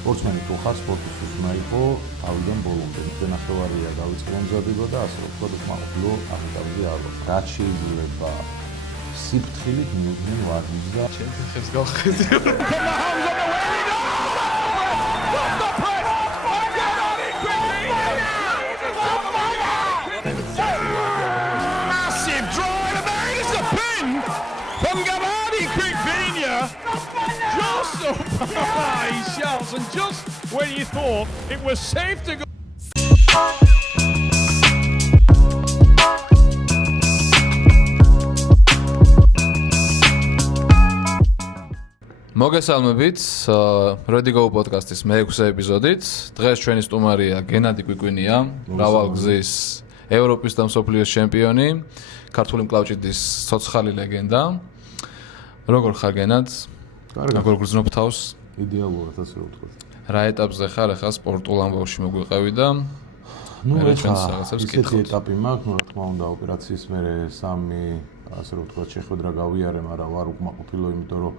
სპორტსმენი თუ ხარ, სპორტისთვის უნდა იყო თავიდან ბოლომდე. ნახევარია დავიწყო მომზადება და ასე ვთქვათ, უკმაყოფილო ამიტავზე არ ვარ. რაც შეიძლება სიფრთხილით მიუძღვენ ვარდის და ჩემს ხეს გავხედი. Massive drive, and there is the pin from Gavani Quickvinia. Just he shouts, and just when you thought it was safe to go. მოგესალმებით, Ready Go podcast-ის მე-6 ეპიზოდით. დღეს ჩვენი სტუმარია გენადი კვიკვინია, მრავალგზის ევროპის და მსოფლიოს ჩემპიონი, ქართული მკლავჭიდის ცოცხალი ლეგენდა. როგორ ხარ გენად? როგორ გრძნობ თავს? იდეალურად ასე ვთქვათ. რა ეტაპზე ხარ ახლა სპორტულ ამბავში მოგვიყევი და ესეთი ეტაპი მაქვს, რა თქმა უნდა, ოპერაციის მერე 3 ასე ვთქვათ შეხვედრა გავიარე, მაგრამ ვარ უკმაყოფილო, იმიტომ რომ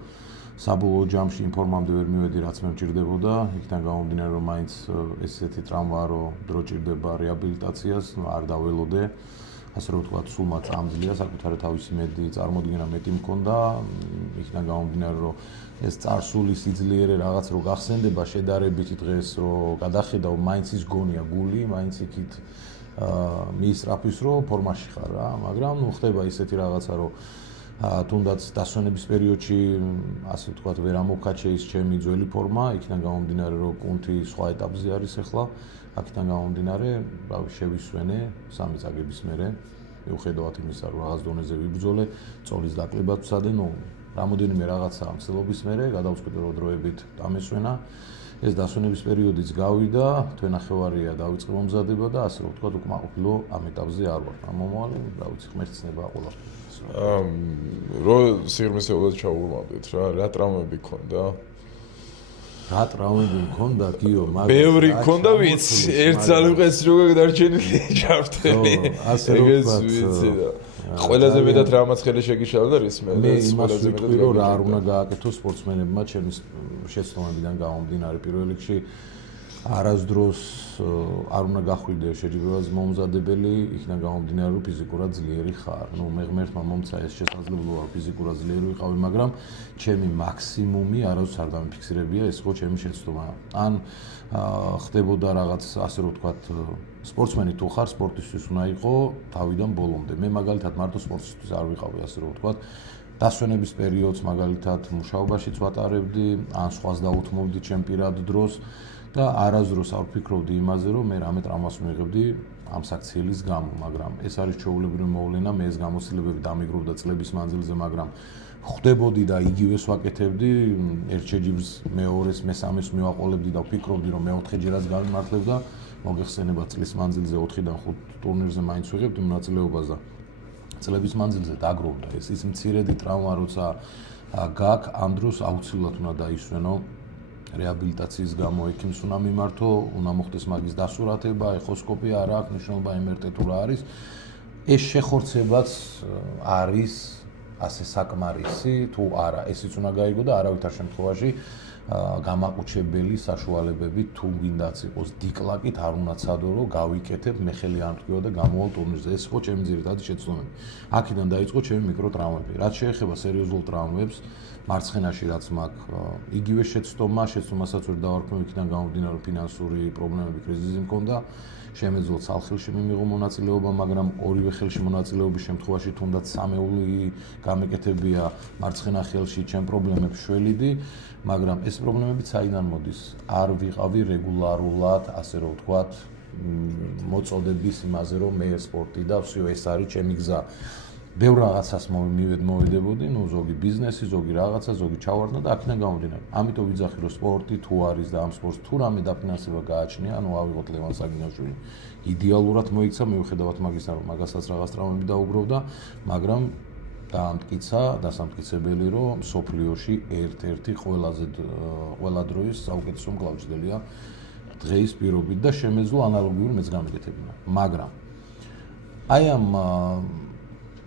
საბოლოო ჯამში ინფორმამდე ვერ მივედი, რაც მე მჭირდებოდა. იქიდან გამომდინარე, რომ მაინც ესეთი ტრავმაა, რომ დრო ჭირდება რეაბილიტაციას, არ დაველოდე. ასე რომ ვთქვათ, სულ მათ ამძლია, საკუთარი თავისი მეტი წარმოდგენა მეტი მქონდა. იქიდან გამომდინარე, რომ ეს წარსული სიძლიერე რაღაც რო გახსენდება შედარებით დღეს რო გადახედავ, მაინც ის გონია გული, მაინც იქით მიისწრაფვის რო ფორმაში ხარ რა, მაგრამ ნუ ხდება ისეთი რაღაცა, რომ თუნდაც დასვენების პერიოდში ასე ვთქვათ ვერ ამოვქაჩე ის ჩემი ძველი ფორმა, იქიდან გამომდინარე, რომ კუნთი სხვა ეტაპზე არის ახლა, აქედან გამომდინარე, რავი, შევისვენე 3 წაგების მერე, მიუხედავად იმისა, რომ რაღაც დონეზე ვიბრძოლე, წოლის დაკლებაც ვცადე, ნუ რამოდენიმე რაღაცა მცდელობის მერე გადავწყვიტე დროებით დამესვენა. ეს დასვენების პერიოდიც გავიდა, თვენახევარია დავიწყე მომზადება და ასე ვთქვათ, უკმაყოფილო ამ ეტაპზე არ ვარ. ამ მომავალი, რა ვიცი, ღმერთცნება ყველაფერი. რო სიღრმისეულად ჩაუვლამდით რა ტრამვები გქონდა? რა ტრამვები მქონდა, კიო, მაგრამ ბევრი მქონდა, ვიცი, ერთ ძალუყეს როგორ დარჩენილი ჯავშთელი. ეგეც ვიცი და ყველაზე მეტად რამაც ხელი შეგიშალა და რის მე ყველაზე მეტად რა არ უნდა გააკეთო სპორტსმენებმა ჩემის შეცდომებიდან გამომდინარე. პირველ რიგში არასდროს არ უნდა გახვიდე შეჯიბრებაზე მომზადებელი, იქიდან გამომდინარე, რომ ფიზიკურად ძლიერი ხარ. ნუ მე ღმერთმა მომცა ეს შესაძლებლობა ფიზიკურად ძლიერი ვიყავი, მაგრამ ჩემი მაქსიმუმი არავის არ დამიფიქსირებია, ეს ხო ჩემი შეცდომა. ან ხდებოდა რაღაც ასე რომ ვთქვათ, სპორტსმენი თუ ხარ, სპორტისთვის უნდა იყო თავიდან ბოლომდე. მე მაგალითად მარტო სპორტისთვის არ ვიყავი, ასე რომ ვთქვათ. დასვენების პერიოდს მაგალითად მუშაობაშიც ვატარებდი, ან სხვას დაუთმობდი ჩემ პირად დროს. და არასდროს არ ვფიქრობდი იმაზე, რომ მე რამე ტრამვას მიიღებდი ამ საქციელის გამო, მაგრამ ეს არის ჩვეულებრივი მოვლენა, მე ეს გამოცდილებები დამიგროვდა წლების მანძილზე, მაგრამ ხვდებოდი და იგივეს ვაკეთებდი, ერთ შეჯიბრს მეორეს, მესამეს მივაყოლებდი და ვფიქრობდი, რომ მეოთხეჯერაც გავიმართლებ და მოგეხსენება წლის მანძილზე 4-დან 5 ტურნირზე მაინც ვიღებდი მონაწილეობას და წლების მანძილზე დაგროვდა ეს ის მცირედი ტრავმა, როცა გაქვს, ამ დროს აუცილებლად უნდა დაისვენო რეაბილიტაციის გამო ექიმს უნდა მიმართო, უნდა მოხდეს მაგის დასურათება, ეხოსკოპია არა აქვს მნიშვნელობა, MRT თუ რა არის. ეს შეხორცებაც არის ასე საკმარისი თუ არა, ესიც უნდა გაიგო და არავითარ შემთხვევაში გამაყუჩებელი საშუალებები თუ გინდაც იყოს დიკლაკით არ უნდა ცადო, რომ გავიკეთებ, მე ხელი არ მტკივა და გამოვალ ტურნირზე. ეს იყო ჩემი ძირითადი შეცდომები. აქედან დაიწყო ჩემი მიკროტრამვები. რაც შეეხება სერიოზულ ტრამვებს, მარცხენაში რაც მაქვს იგივე შეცდომასაც ვერ დავარქმევ, იქიდან გამომდინარე, რომ ფინანსური პრობლემები, კრიზისი მქონდა. შემეძლო ცალხილში მიმიღო მონაწილეობა, მაგრამ ორივე ხელში მონაწილეობის შემთხვევაში თუნდაც სამეული გამეკეთებია მარცხენა ხელში ჩემ პრობლემებს შველიდი, მაგრამ ეს პრობლემები საიდან მოდის? არ ვიყავი რეგულარულად, ასე რომ ვთქვათ, მოწოდების იმაზე, რომ მე სპორტი და всё ეს არის ჩემი გზა. ბევრ რაღაცას მოვიდებოდი, ნუ ზოგი ბიზნესი, ზოგი რაღაცა, ზოგი ჩავარდნა და აქედან გამომდინარე. ამიტომ ვიძახი, რომ სპორტი თუ არის და ამ სპორტს თუ რამე დაფინანსება გააჩნია, ანუ ავიღოთ ლევან საგინაშვილი. იდეალურად მოიქცა, მიუხედავად მაგისა, რომ მაგასაც რაღაც ტრავმები დაუგროვდა, მაგრამ დაამტკიცა, დასამტკიცებელი, რომ სოფლიოში ერთ-ერთი ყველა დროის საუკეთესო მკლავჭიდელია დღეის პირობით და შემეძლო ანალოგიური მეც გამეკეთებინა. მაგრამ აი ამ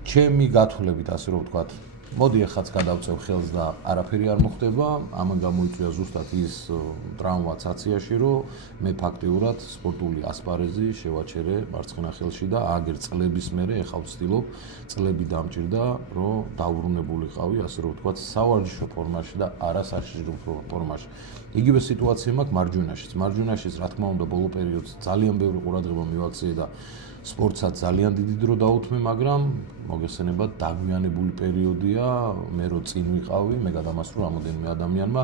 ჩემი გათვლებით, ასე რომ ვთქვათ, მოდი ახაც გადავწევ ხელს და არაფერი არ მოხდება, ამან გამოიწვია ზუსტად ის ტრავმა ცაციაში, რომ მე ფაქტიურად სპორტული ასპარეზი შევაჩერე მარცხენა ხელში და აგერ წლების მერე ეხლა ვცდილობ, წლები დამჭირდა, რომ დაუბრუნებულიყავი, ასე რომ ვთქვათ, სავარჯიშო ფორმაში და არა საშირო ფორმაში. იგივე სიტუაცია მაქვს მარჯვენაშიც. მარჯვენაშიც, რა თქმა უნდა, ბოლო პერიოდს ძალიან ბევრი ყურადღება მივაქციე და სპორტსაც ძალიან დიდი დრო დაუთმე, მაგრამ მოგეხსენებათ, დაგვიანებული პერიოდია, მე რო წინ ვიყავი, მე გადამასწრო რამოდენიმე ადამიანმა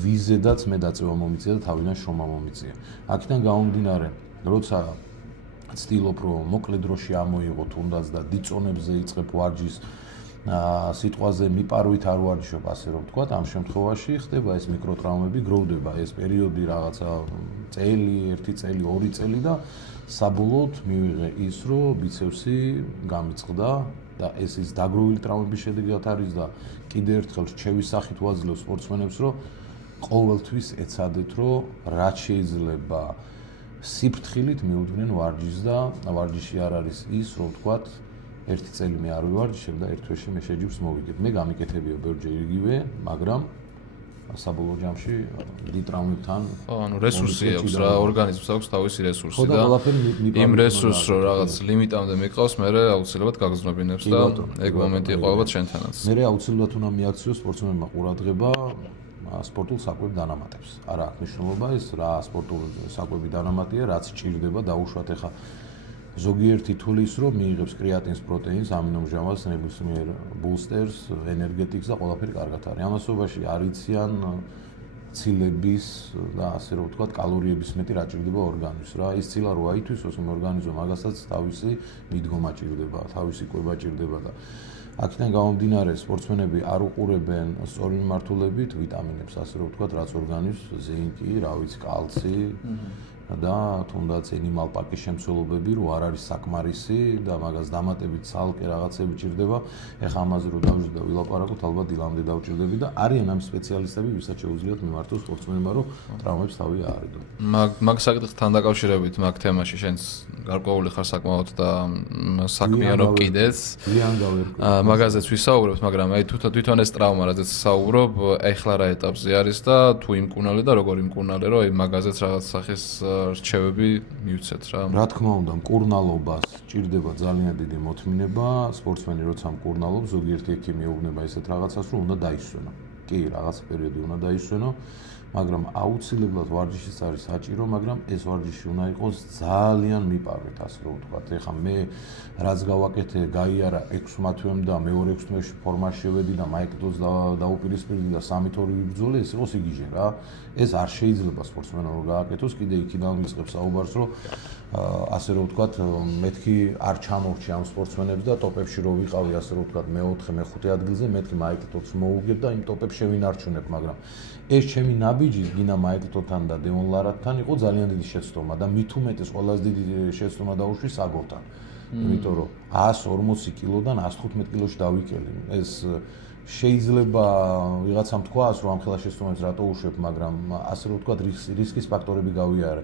ვიზედაც მე დაწევა მომიწია და თავიდან შრომა მომიწია. აქედან გამომდინარე, როცა ცდილობ, რომ მოკლე დროში ამოიღო თუნდაც და დიწონებზე იწყებ ვარჯიშს, სიტყვაზე მიპარვით არ ვარჯიშობ, ასე რომ ვთქვათ, ამ შემთხვევაში ხდება ეს მიკროტრაუმები, გროვდება ეს პერიოდი რაღაცა წელი, 1 წელი, 2 წელი და საბოლოოდ მივიღე ის, რომ ბიცეპსი გამიწყდა და ეს ის დაგროვილი ტრავმების შედეგად არის და კიდევ ერთხელ შევისახით ვაძლევ სპორტსმენებს, რომ ყოველთვის ეცადეთ, რომ რაც შეიძლება სიფრთხილით მიუძღვნენ ვარჯიშს და ვარჯიში არ არის ის, რომ ვთქვათ, 1 წელი მე არ ვივარჯიშებ და 1 თვეში მე შეჯიბრს მოვიგებ. მე გამიკეთებია ბევრჯერ იგივე, მაგრამ საბოლოო ჯამში დიდი ტრავმებთან ანუ რესურსი აქვს რა, ორგანიზმს აქვს თავისი რესურსი და იმ რესურსს რო რაღაც ლიმიტამდე მიყავს, მე აუცილებლად გაგზნობინებს და ეგ მომენტი იყო ალბათ შენთანაც. მე აუცილებლად უნდა მიაქციო სპორტსმენებმა ყურადღება სპორტულ საკვებ დანამატებს. არა აქვს მნიშვნელობა ეს რა სპორტული საკვები დანამატია, რაც ჭირდება დაუშვათ ახლა ზოგიერთი თulis რომ მიიღებს კრეატინს, პროტეინს, ამინომჟავას, ნებისმიერ ბუსტერს, ენერგეტიკს და ყველაფერი კარგად არის. ამასობაში არიციან ცილების და ასე რომ ვთქვათ, კალორიების მეტი რა ჭირდება ორგანიზმს რა. ის ცილა რო აითვისოს იმ ორგანიზმმა, მაგასაც თავისი მიდგომა ჭირდება, თავისი კვება ჭირდება და აქედან გამომდინარე სპორტსმენები არ უყურებენ სწორი მიმართულებით ვიტამინებს, ასე რომ ვთქვათ, რაც ორგანიზმს ზინკი, რა ვიცი, კალცი და თუნდაც animal park-ის შემცველობები რო არ არის საკმარისი და მაგას დამატებით ცალკე რაღაცები ჭირდება. ეხლა ამაზე რო დავжди და ვილაპარაკოთ, ალბათ დილამდე დავჭირდები და არიან ამ სპეციალისტები, ვისაც შეუძლიათ მიმართოს სპორტსმენებმა, რომ ტრავმებს თავი აარიდონ. მაგ საკითხთან დაკავშირებით მაგ თემაში შენს გარკვეული ხარ საკმაოდ და საქმიანობ კიდეც. მაგაზეც ვისაუბრებთ, მაგრამ აი თვითონ ეს ტრავმა, რაზეც საუბრობ, ეხლა რა ეტაპზე არის და თუ იმკურნალე და როგორ იმკურნალე, რომ აი მაგაზეც რაღაც სახის რჩევები მივცეთ რა. რა თქმა უნდა, მკურნალობას ჭირდება ძალიან დიდი მოთმინება, სპორტსმენი როცა მკურნალობს, ზოგიერთი ექიმი ეუბნება ისეთ რაღაცას, რომ უნდა დაისვენო. კი, რაღაც პერიოდი უნდა დაისვენო, მაგრამ აუცილებლად ვარჯიშიც არის საჭირო, მაგრამ ეს ვარჯიში უნდა იყოს ძალიან მიპარვით, ასე რომ ვთქვათ. ეხლა მე რაც გავაკეთე, გაიარა 6 თვემ და მეორე 6 თვეში ფორმაში შევედი და მაიკლდოს დაუპირისპირდი და 3 თვე ვიბრძოლე, ეს იყო სიგიჟე რა. ეს არ შეიძლება სპორტსმენმა რომ გააკეთოს, კიდე იქიდან ვიწყებ საუბარს, რომ ასე რომ ვთქვათ, მეთქი არ ჩამორჩი ამ სპორტსმენებს და ტოპებში რო ვიყავი, ასე რომ ვთქვათ, მე-4, მე-5 ადგილზე, მეთქი მაიკლდოს მოუგებ და იმ ტოპებში შევინარჩუნებ, მაგრამ ეს ჩემი ნაბიჯი გინა მაიკლდონთან და დეონ ლარათთან იყო ძალიან დიდი შეცდომა და მით უმეტეს ყველაზე დიდი შეცდომა დაუშვი საგორთან. იმიტომ რომ 140 კილოდან 115 კილოში დავიკელი. ეს შეიძლება ვიღაცამ თქვას, რომ ამ ხელა შეცდომებს რატო უშვებ, მაგრამ ასე რომ ვთქვათ, რისკის ფაქტორები გავიარე.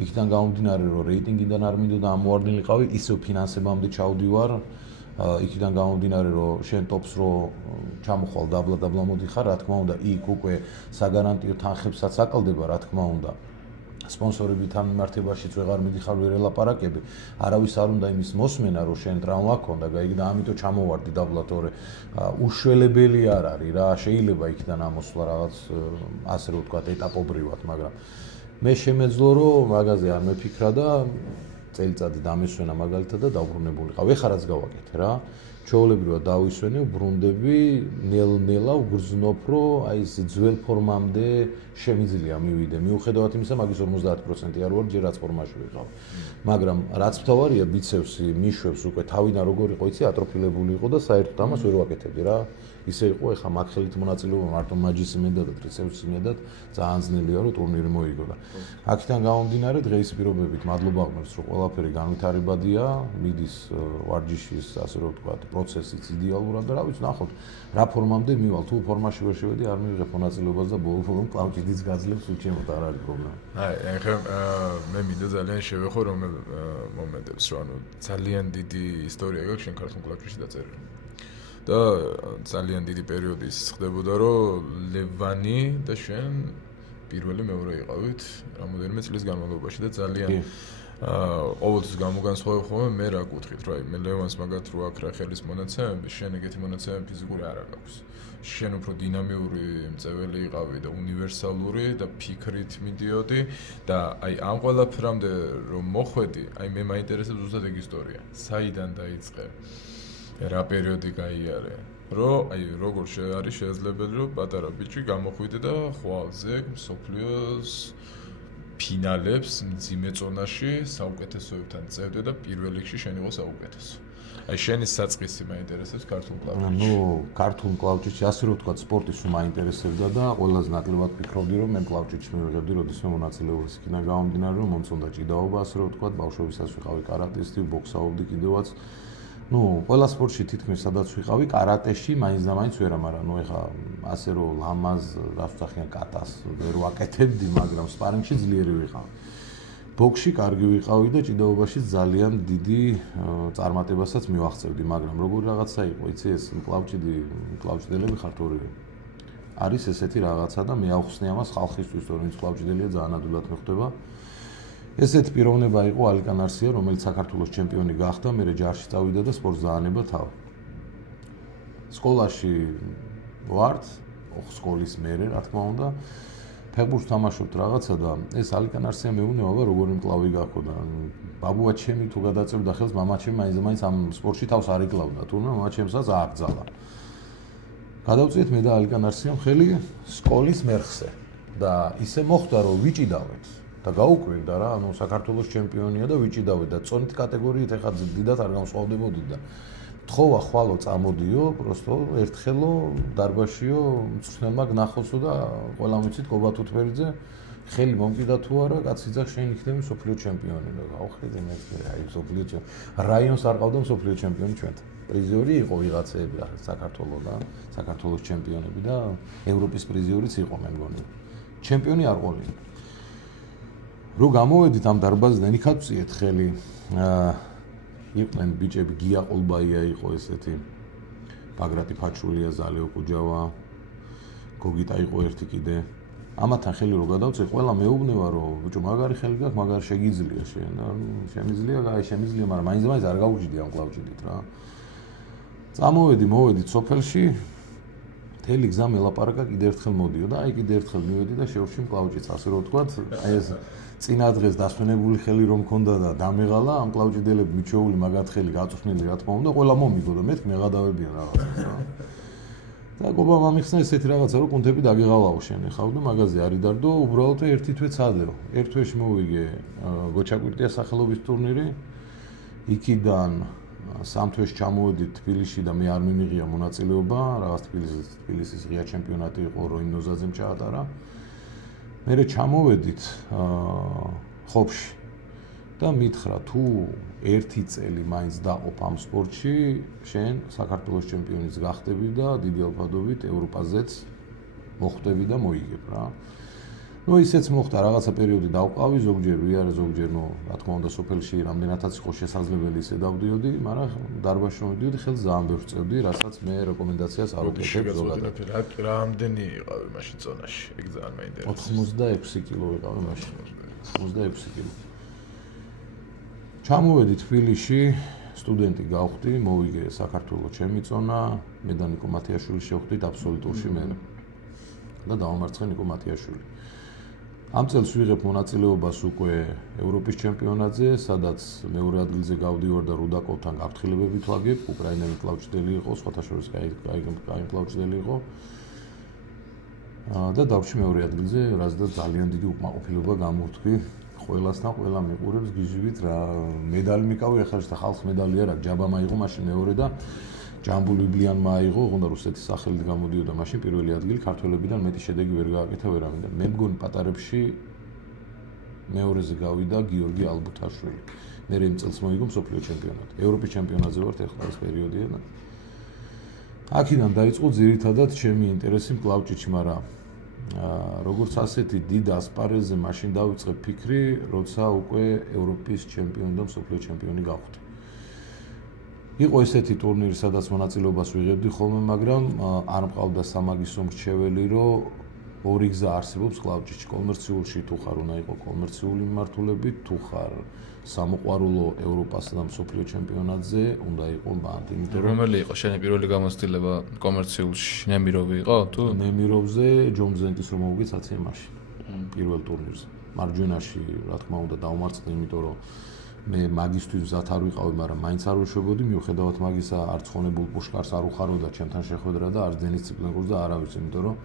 იქიდან გამომდინარე, რომ რეიტინგიდან არ მინდო და ამოვარდნილიყავი, ისევ ფინანსებამდე ჩავდივარ. იქიდან გამომდინარე, რომ შენ ტოპს რო ჩამოხვალ დაბლა მოდიხარ, რა თქმა უნდა, იქ უკვე საგარანტიო თანხებსაც აკლდება, რა თქმა უნდა. სპონსორებთან მიმართებაშიც ვეღარ მიდიხარ, ვერ ელაპარაკები. არავის არ უნდა იმის მოსმენა, რომ შენ ტრავმა ჰქონდა, გაიგე და ამიტომ ჩამოვარდი დაბლა, თორე უშველებელი არ არის რა, შეიძლება იქიდან ამოსვლა რაღაც ასე რომ ვთქვათ, ეტაპობრივად, მაგრამ მე შემეძლო, რომ მაგაზე არ მეფიქრა და წელიწადი დამესვენა მაგალითად და დაუბრუნებულიყავ. ეხლა რაც გავაკეთე რა. ჩვეულებრივად დავისვენე, ბრუნდები, ნელ-ნელა ვგრძნობ, რომ აი ეს ძველ ფორმამდე შემიძლია მივიდე. მიუხედავად იმისა, მაგის 50% არ ვარ, ჯერ რაც ფორმაში ვიყავ. მაგრამ რაც მთავარია, ბიცეპსი მიშვებს უკვე თავიდან როგორ იყო, იცი, ატროფილებული იყო და საერთოდ ამას ვერ ვაკეთებდი რა. ისე იყო, ეხლა მაგ ხელით მონაწილეობა მარტო მაჯის იმედად და ტრიცეპსის იმედად ძალიან ძნელია, რომ ტურნირი მოიგო და აქედან გამომდინარე, დღეის პირობებით მადლობა ღმერთს, რომ ყველაფერი განვითარებადია, მიდის ვარჯიშის, ასე რომ ვთქვათ, პროცესიც იდეალურად და რა ვიცი, ნახოთ, რა ფორმამდე მივალ, თუ ფორმაში ვერ შევედი, არ მივიღებ მონაწილეობას და ბოლოს კლავჭიდიც გაძლევს, უ ჩემოთ არ არის პრობლემა. აი, ეხლა მე მინდა ძალიან შევეხო რომელ მომენტებს, რომ ანუ ძალიან დიდი ისტორია გაქვს შენ ქართულ კლავჭიდში დაწერილი. და ძალიან დიდი პერიოდი ის ხდებოდა, რომ ლევანი და შენ პირველი მეორე იყავით რამოდენიმე წლის განმავლობაში და ძალიან ყოველთვის გამოგანცხოვებ ხოლმე მე რა გკითხით, რა მე ლევანს მაგათ რო აქ რა ხელის მონაცემები, შენ ეგეთი მონაცემები ფიზიკური არ აქვს. შენ უფრო დინამიური მწეველი იყავი და უნივერსალური და ფიქრით მიდიოდი და აი ამ ყველაფრამდე რომ მოხვედი, აი მე მაინტერესებს ზუსტად ეგ ისტორია. საიდან დაიწყე? რა პერიოდი გაიარე? რომ აი როგორ არის შესაძლებელი რომ პატარა ბიჭი გამოხვიდე და ხვალზე მსოფლიოს ფინალებს მძიმე წონაში საუკეთესოებთან წევდე და პირველ რიგში შენ იყო საუკეთესო. აი შენი საწყისი მაინტერესებს ქართულ კლავჭში. ნუ ქართულ კლავჭში ასე რომ ვთქვა სპორტის რომ მაინტერესებდა და ყველაზე ნაკლებად ფიქრობდი რომ მე კლავჭში მივიღებდი როდესაც მე მონაწილეობის იქიდან გამომდინარე რომ მომწონდა ჭიდაობა ასე რომ ვთქვა ბავშვობისას ვიყავი კარატისტი, ბოქსაობდი კიდევაც ნუ ყველა სპორტში თითქმის სადაც ვიყავი კარატეში მაინც და მაინც ვერა, მაგრამ ნუ ეხა ასე რომ ლამაზ რასწახიან კატას ვერ ვაკეთებდი, მაგრამ სპარინგში ძლიერი ვიყავი. ბოქსში კარგი ვიყავი და ჭიდაობაში ძალიან დიდი წარმატებასაც მივაღწევდი, მაგრამ როგორი რაღაცა იყო, იცი ეს კლავჭიდელები ხართ ორივე. არის ესეთი რაღაცა და მე ავხსნე ამას ხალხისთვის, რომ ის კლავჭიდელია ძალიან ადვილად მიხვდება. ესეთი პიროვნება იყო ალიკან არსია, რომელიც საქართველოს ჩემპიონი გახდა, მერე ჯარში წავიდა და სპორტს დაანება თავი. სკოლაში ვართ, სკოლის მერე, რა თქმა უნდა, ფეხბურთს თამაშობთ რაღაცა და ეს ალიკან არსია მეუბნება, როგორი მკლავი გაქონდა. ბაბუა ჩემი თუ გადაწევდა ხელს, მამა ჩემი მაინც ამ სპორტში თავს არ იკლავდა, თუმცა მამა ჩემსაც ააგზალა. გადავწიეთ მე და ალიკან არსიამ ხელი სკოლის მერხზე და ისე მოხდა, რომ ვიჭიდავეთ. და გაუკვირდა რა, ანუ საქართველოს ჩემპიონია და ვიჭიდავე და წონით კატეგორიით ეხლა დიდად არ გამსხვავდებოდი და თხოვა ხვალო წამოდიო, პროსტო ერთხელო დარბაშიო მწვრთნელმა გნახოსო და ყველა მიცით გობა თუთბერიძე ხელი მომკიდა თუ არა, კაცი ძა შენ იქნები მსოფლიო ჩემპიონი და გავხედე მე აი მსოფლიო რაიონს არ ყავდა მსოფლიო ჩემპიონი ჩვენთან. პრიზიორი იყო ვიღაცეები ახლა საქართველოს და საქართველოს ჩემპიონები და ევროპის პრიზიორიც იყო მე მგონი. ჩემპიონი არ ყოლია. რო გამოვედით ამ დარბაზიდან, იქაც ვწიეთ ხელი. იყვნენ ბიჭები, გია ყოლბაია იყო ესეთი. ბაგრატი ფაჩულია, ზალეო კუჯავა, გოგიტა იყო ერთი კიდე. ამათან ხელი რო გადავწე, ყველა მეუბნება რომ ბიჭო, მაგარი ხელი გაქვს, მაგარი შეგიძლია შენ. შემიძლია, მაგრამ მაინც არ გავუჯდი ამ კლავჭიდით რა. მოვედით სოფელში. მთელი გზა მელაპარაკა კიდე ერთხელ მოდიო და აი კიდე ერთხელ მივედი და შევში კლავჭიც, ასე რომ ვთქვათ, აი ეს წინა დღეს დასვენებული ხელი რომ მქონდა და დამეღალა ამ კლავჭიდელები მიჩეული მაგათ ხელი გაწუხნილი რა თქმა უნდა, ყველა მომიგო და მეთქი მეღადავებიან რაღაცას რა. და გობა მომიხსნა ესეთი რაღაცა რომ კუნთები დაგეღალაო შენ ხავ და მაღაზია არ იდარდო, უბრალოდ ერთი თვე ცადეო. ერთ თვეში მოვიგე გოჩაკვირტიას სახელობის ტურნირი. იქიდან სამ თვეში ჩამოვედით თბილისში და მე არ მიმიღია მონაწილეობა, რაღაც თბილისის ღია ჩემპიონატი იყო, როინოზაძემ ჩაატარა. მერე ჩამოვედით ხობში და მითხრა თუ ერთი წელი მაინც დაყოფ ამ სპორტში, შენ საქართველოს ჩემპიონიც გახდები და დიდი ალბათობით ევროპაზეც მოხვდები და მოიგებ რა. ნუ ისეც მოხდა, რაღაცა პერიოდი დავყავი, ზოგჯერ ვიარე, ზოგჯერ ნუ რა თქმა უნდა სოფელში რამდენადაც იყო შესაძლებელი ისე დავდიოდი, მაგრამ დარბაზში მოვიდიოდი, ხელს ძალიან ბევრს წევდი, რასაც მე რეკომენდაციას არ ვუკეთებ ზოგადად. რამდენი იყავი მაშინ წონაში? ეგ ძალიან მაინტერესებს. 86 კილო ვიყავი მაშინ. 86 კილო. ჩამოვედი თბილისში, სტუდენტი გავხდი, მოვიგე საქართველოს ჩემი წონა, მე და ნიკო მათიაშვილი შევხვდით აბსოლუტურში მე. და დავამარცხე ნიკო მათიაშვილი. ამ წელს ვიღებ მონაწილეობას უკვე ევროპის ჩემპიონატზე, სადაც მეორე ადგილზე გავდივარ და რუდაკოვთან გაფრთხილებებით ვაგებ, უკრაინელი კლავჭიდელი იყო, სხვათა შორის კაი კლავჭიდელი იყო. და დავში მეორე ადგილზე, რაზეც ძალიან დიდი უკმაყოფილება გამოვთქვი ყველასთან, ყველა მიყურებს გიჟივით რა მედალი მიკავი, ახლა შე ხალხს მედალი არა, ჯაბა მაიღო მაშინ მეორე და ჯამბულ ბიბლიანმა აიღო, უნდა რუსეთის სახელით გამოდიოდა მაშინ პირველი ადგილი, ქართველებიდან მეტი შედეგი ვერ გააკეთა ვერავინ და მე მგონი პატარებში მეორეზე გავიდა გიორგი ალბუთაშვილი. მე იმ წელს მოიგო მსოფლიო ჩემპიონატი. ევროპის ჩემპიონატზე ვართ ახლა ეს პერიოდია და აქედან დაიწყო ძირითადად ჩემი ინტერესი კლავჭიჩი, მაგრამ როგორც ასეთი დიდ ასპარეზზე მაშინ დავიწყე ფიქრი, როცა უკვე ევროპის ჩემპიონი და მსოფლიო ჩემპიონი გავხდი. იყო ესეთი ტურნირი, სადაც მონაწილეობას ვიღებდი ხოლმე, მაგრამ არ მყავდა სამაგისტრო მრჩეველი, რომ ორი გზა არსებობს კლავჭიდში. კომერციულში თუ ხარ უნდა იყო კომერციული მიმართულებით, თუ ხარ სამოყვარულო ევროპასა და მსოფლიო ჩემპიონატზე უნდა იყო ბანდი. იმიტომ რომ რომელი იყო შენი პირველი გამოცდილება კომერციულში? ნემიროვი იყო თუ? ნემიროვზე ჯონ ზენტის რომ მოვგეცაცე მაშინ. პირველ ტურნირზე. მარჯვენაში, რა თქმა უნდა, დავმარცხდი, იმიტომ რომ მე მაგისტრის მზად არ ვიყავი, მაგრამ მაინც არ ვუშვებოდი, მიუხედავად მაგისა, არც ხონებულ პუშკარს არ უხაროდა ჩემთან შეხვედრა და არც დენის ციპლენკურს და არავის, იმიტომ რომ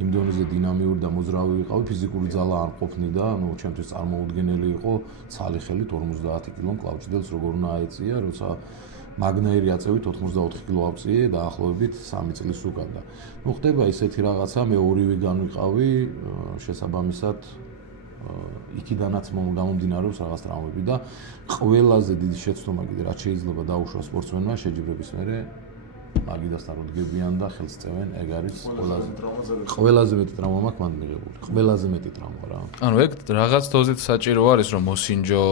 იმ დონეზე დინამიური და მოძრავი ვიყავი, ფიზიკური ძალა არ ყოფნი და, ჩემთვის წარმოუდგენელი იყო ცალი ხელით 50 კილო კლავჭიდელს როგორ უნდა აეწია, როცა მაგნაირი აწევით 84 კილო ავწიე დაახლოებით 3 წლის უკან და ხდება ისეთი რაღაცა, მე ორივეგან ვიყავი, შესაბამისად იქიდანაც გამომდინარეობს რაღაც ტრავმები და ყველაზე დიდი შეცდომა კიდე რაც შეიძლება დაუშვა სპორტსმენმა შეჯიბრების მერე მაგიდასთან რო დგებიან და ხელს წევენ, ეგ არის ყველაზე მეტი ტრავმა მაქვს მანდ მიღებული. ყველაზე მეტი ტრავმა რა. ანუ ეგ რაღაც დოზით საჭირო არის რომ მოსინჯო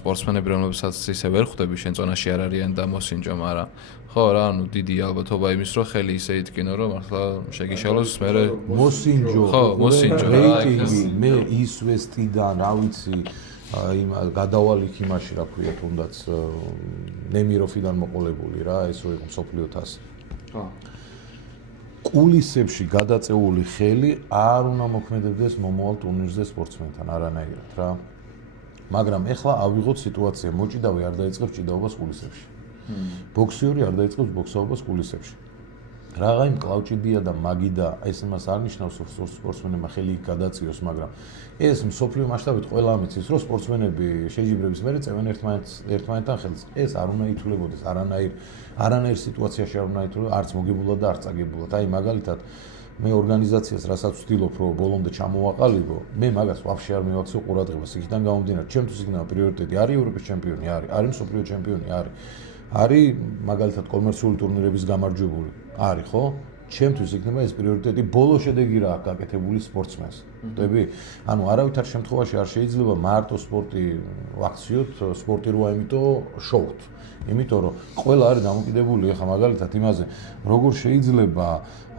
სპორტსმენები რომლებსაც ისე ვერ ხვდები შენ წონაში არ არიან და მოსინჯო, მაგრამ ხო რა, ანუ დიდი ალბათობა იმის რომ ხელი ისე იტკინო რომ მართლა შეგიშალოს მერე მოსინჯო. ხო, მოსინჯო რა, მე ის ვესტიდან რა ვიცი იმ გადავალ იქ იმაში რა ქვია თუნდაც ნემიროვიდან მოყოლებული რა ეს რო იყო მსოფლიო თასი. ხო. კულისებში გადაწეული ხელი არ უნდა მოქმედებდეს მომავალ ტურნირზე სპორტსმენთან არანაირად რა. მაგრამ ეხლა ავიღოთ სიტუაცია, მოჭიდავი არ დაიწყებს ჭიდაობას კულისებში. ბოქსიორი არ დაიწყებს ბოქსაობას კულისებში. რაღა იმ კლავჭიდია და მაგიდა, ეს იმას არ ნიშნავს, რომ სპორტსმენებმა ხელი გადაწიოს, მაგრამ ეს მსოფლიო მასშტაბით ყველა ამიცის, რომ სპორტსმენები შეჯიბრების მერე წევენ ერთმანეთთან ხელს. ეს არ უნდა ითვლებოდეს არანაირ სიტუაციაში არ უნდა ითვლებოდეს, არც მოგებულად და არც წაგებულად. აი მაგალითად მე ორგანიზაციას რასაც ვცდილობ, რომ ბოლომდე ჩამოვაყალიბო, მე მაგას ვაფშე არ მივაქციო ყურადღებას. იქიდან გამომდინარე, ჩემთვის იქნება პრიორიტეტი, არის ევროპის ჩემპიონი, არის მსოფლიო ჩემპიონი, არის მაგალითად კომერციული ტურნირების გამარჯვებული. არის ხო? ჩემთვის იქნება ეს პრიორიტეტი, ბოლო შედეგი რა აქვს გაკეთებული სპორტსმენს. ხვდები? ანუ არავითარ შემთხვევაში არ შეიძლება მარტო სპორტი ვაქციოთ, სპორტი როა იმიტომ შოუთ. იმიტომ რომ ყველა არის დამოკიდებული ახლა მაგალითად იმაზე, როგორ შეიძლება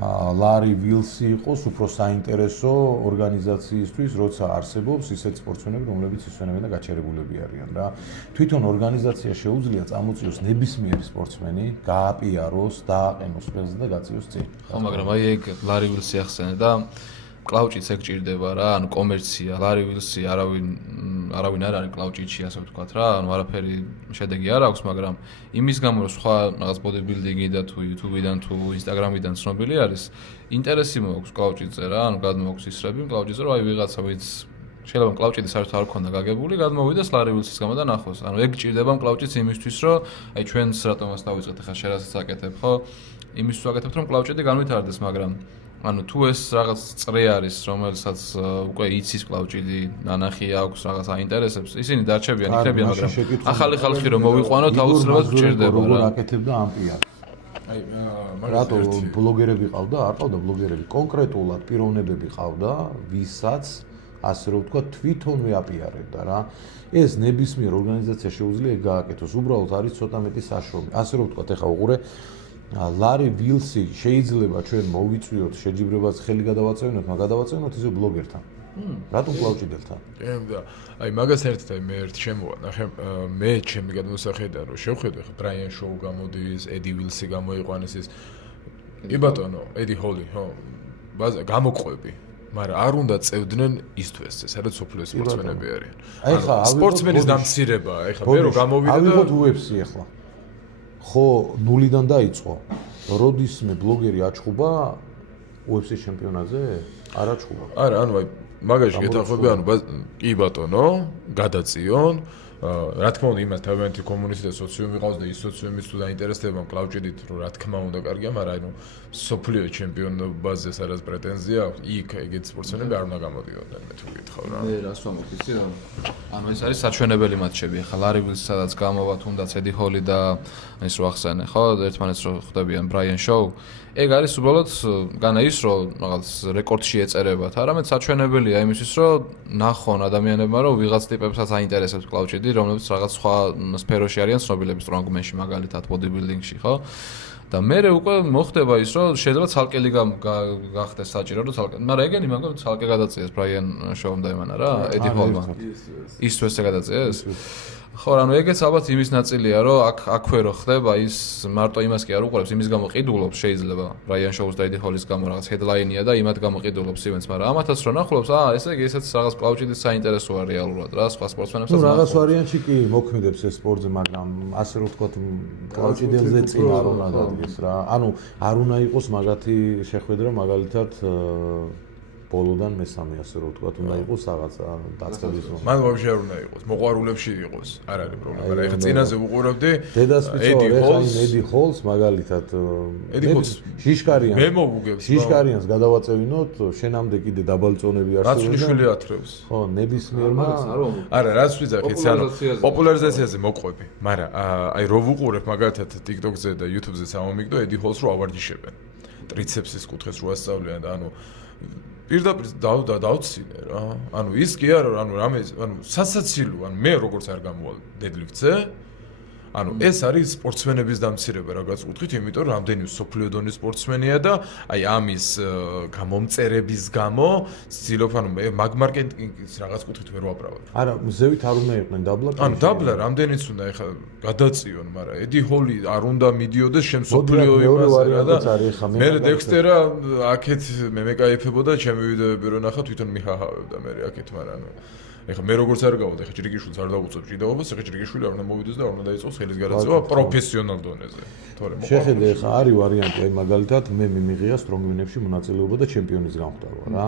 ლარი ვილსი იყოს უფრო საინტერესო ორგანიზაციისთვის, როცა არსებობს ისეთ სპორტსმენები, რომლებიც ისვენებენ და გაჩერებულები არიან რა. თვითონ ორგანიზაცია შეუძლია წამოწიოს ნებისმიერი სპორტსმენი, გააპიაროს, დააყენოს ხელს და გაწიოს წინ. ხო, მაგრამ აი ეგ ლარი ვილსი ახსენე და კლავჭიდს ეგ ჭირდება რა, ანუ კომერცია, ლარი ვილსი არავინ არ არის კლავჭიდში, ასე ვთქვათ რა, ანუ არაფერი შედეგი არ აქვს, მაგრამ იმის გამო რომ სხვა რაღაც ბოდიბილდინგი და თუ YouTube-დან თუ Instagram-დან ცნობილი არის, ინტერესი მოაქვს კლავჭიდზე რა, ანუ გადმოაქვს ისრები კლავჭიდზე, რომ აი ვიღაცა ვიც შეიძლება კლავჭიდი საერთოდ არ ქონდა გაგებული, გადმოვიდეს ლარი ვილსის გამო და ნახოს. ანუ ეგ ჭირდება კლავჭიდს იმისთვის, რომ აი ჩვენს რატომაც დავიწყეთ ახლა შენ რასაც აკეთებ, ხო? იმისთვის ვაკეთებთ, რომ კლავჭიდი განვითარდეს, მაგრამ ანუ თუ ეს რაღაც წრე არის, რომელსაც უკვე იცის კლავჭიდი, ნანახი აქვს, რაღაც აინტერესებს, ისინი დარჩებიან, იქნებიან, მაგრამ ახალი ხალხი რომ მოვიყვანოთ, აუცილებლად გჭირდება რა. როგორ აკეთებდა ამ პიარს? აი რატო ბლოგერები ყავდა? არ ყავდა ბლოგერები, კონკრეტულად პიროვნებები ყავდა, ვისაც ასე რომ ვთქვა, თვითონვე აპიარებდა რა. ეს ნებისმიერ ორგანიზაცია შეუძლია გააკეთოს, უბრალოდ არის ცოტა მეტი საშრომი. ასე რომ ვთქვა, ეხა უყურე ლარი ვილსი შეიძლება ჩვენ მოვიწვიოთ შეჯიბრებას ხელი გადავაწევინოთ, მაგრამ გადავაწევინოთ ისე ბლოგერთან. რატომ კლავჭიდელთან? და აი მაგას ერთად მე შემოვანახე, მე ჩემი გადმოსახედიდან რომ შევხედე, ხა ბრაიან შოუ გამოდის, ედი ვილსი გამოიყვანეს ის. კი ბატონო, ედი ჰოლი, ხო. გამოყვები. მაგრამ არ უნდა წევდნენ ისთვის, სადაც სოფლიო სპორტსმენები არიან. აი ხა სპორტსმენის დამცირება, აი ხა მე რომ გამოვიდა და ავიღოთ UFC ახლა. ხო, ნულიდან დაიწყო. როდისმე ბლოგერი აჩხუბა UFC ჩემპიონატზე? არ აჩხუბა. არა, ანუ აი მაგაში გეთახმები, ანუ კი ბატონო, გადაწიონ. რა თქმა უნდა, იმას თავიანთი კომუნისტი და სოციუმი ყავს და ის სოციუმის თუ დაინტერესდება კლავჭიდით, რომ რა თქმა უნდა კარგია, მაგრამ ანუ სოფლიო ჩემპიონობაზე სადაც პრეტენზია აქვს, იქ ეგეთ სპორტსმენები არ უნდა გამოდიოდნენ, მე თუ გითხავ რა. მე რას ვამბობ, იცი რა? ანუ ეს არის საჩვენებელი მატჩები. ახლა ლარივილს სადაც გამოვა თუნდაც ედი ჰოლი და ის რო ახსენე, ხო, ერთმანეთს რო ხვდებიან ბრაიან შოუ. ეგ არის უბრალოდ განა ის რომ რაღაც რეკორდში ეწერებათ, არამედ საჩვენებელია იმისთვის რომ ნახონ ადამიანებმა რომ ვიღაც ტიპებსაც აინტერესებს კლაუჩიდი, რომლებიც რაღაც სხვა სფეროში არიან ცნობილები სტრონგმენში, მაგალითად ბოდიბილდინგში, ხო? და მე უკვე მოხდება ის რომ შეიძლება ცალკელი გახდეს საჭირო რომ ცალკე, მაგრამ ეგენი მაგალითად ცალკე გადაწიეს ბრაიან შოუმ დაიმანა რა, ედი ჰოლმა. ის თუ ესე გადაწიეს? ხო, ანუ ეგეც ალბათ იმის ნაწილია, რომ აქვე რო ხდება ის მარტო იმას კი არ უყურებს, იმის გამო ყიდულობს შეიძლება ბრაიან შოუს და ედი ჰოლის გამო რაღაც ჰედლაინია და იმათ გამო ყიდულობს ივენს, მაგრამ ამათაც რო ნახულობს, ესე იგი ესეც რაღაც კლაუჩიდის საინტერესოა რეალურად რა, სხვა სპორტსმენებსაც. ნუ რაღაც ვარიანტში კი მოქმედებს ეს სპორტზე, მაგრამ ასე რომ ვთქვათ, კლაუჩიდელზე წინ არ უნდა დადგეს რა. ანუ არ უნდა იყოს მაგათი შეხვედრა მაგალითად ბოლოდან მესამე ასე რომ ვთქვათ, უნდა იყოს რაღაცა დაწყების მომენტი. მან ვაფშე არ უნდა იყოს, მოყვარულებში იყოს, არ არის პრობლემა, მაგრამ ეხლა წინაზე ვუყურებდი ედი ჰოლს მაგალითად ედი ჰოლს შიშკარიანს მე მოვუგებს შიშკარიანს გადავაწევინოთ, შენამდე კიდე დაბალწონები არსებობს. რაცვლიშვილი ათრევს. ხო, ნებისმიერმა არა, რაც ვიზახ, იცი, ანუ პოპულარიზაციაზე მოყვები, მაგრამ აი რო ვუყურებ მაგალითად TikTok-ზე და YouTube-ზე სამომიგდო ედი ჰოლს რო ავარჯიშებენ. ტრიცეპსის კუთხეს რო ასწავლიან და ანუ პირდაპირ დავცინე რა. ანუ ის კი არა, ანუ რამე, ანუ სასაცილო, ანუ მე როგორც არ გამოვალ დედლიფტზე, ანუ ეს არის სპორტსმენების დამცირება რაღაც კუთხით, იმიტომ რომ რამდენი სოფლიო დონის სპორტსმენია და აი ამის გამომწერების გამო ცდილობ, ანუ მე მაგ მარკეტინგის რაღაც კუთხით ვერ ვაправებ. არა, მზევით არ უნდა იყვნენ დაბლა. ანუ დაბლა რამდენიც უნდა ეხა გადაწიონ, მაგრამ ედი ჰოლი არ უნდა მიდიოდეს შენ სოფლიო იმაზე რა და მე დექსტერა აქეთ მე მეკაიფებოდა ჩემი ვიდეოები რო ნახა თვითონ მიხაჰავებდა მე აქეთ, მაგრამ ანუ ეხა მე როგორც არ გავუდი, ეხა ჭრიგიშვილს არ დავუწევ ჭიდაობას, ეხა ჭრიგიშვილი არ უნდა მოვიდეს და არ უნდა დაიწყოს ხელის გადაწევა პროფესიონალ დონეზე. თორემ შეხედე, ეხა არის ვარიანტი, აი მაგალითად მე მიმიღია სტრონგმენებში მონაწილეობა და ჩემპიონის გამხდარვა რა.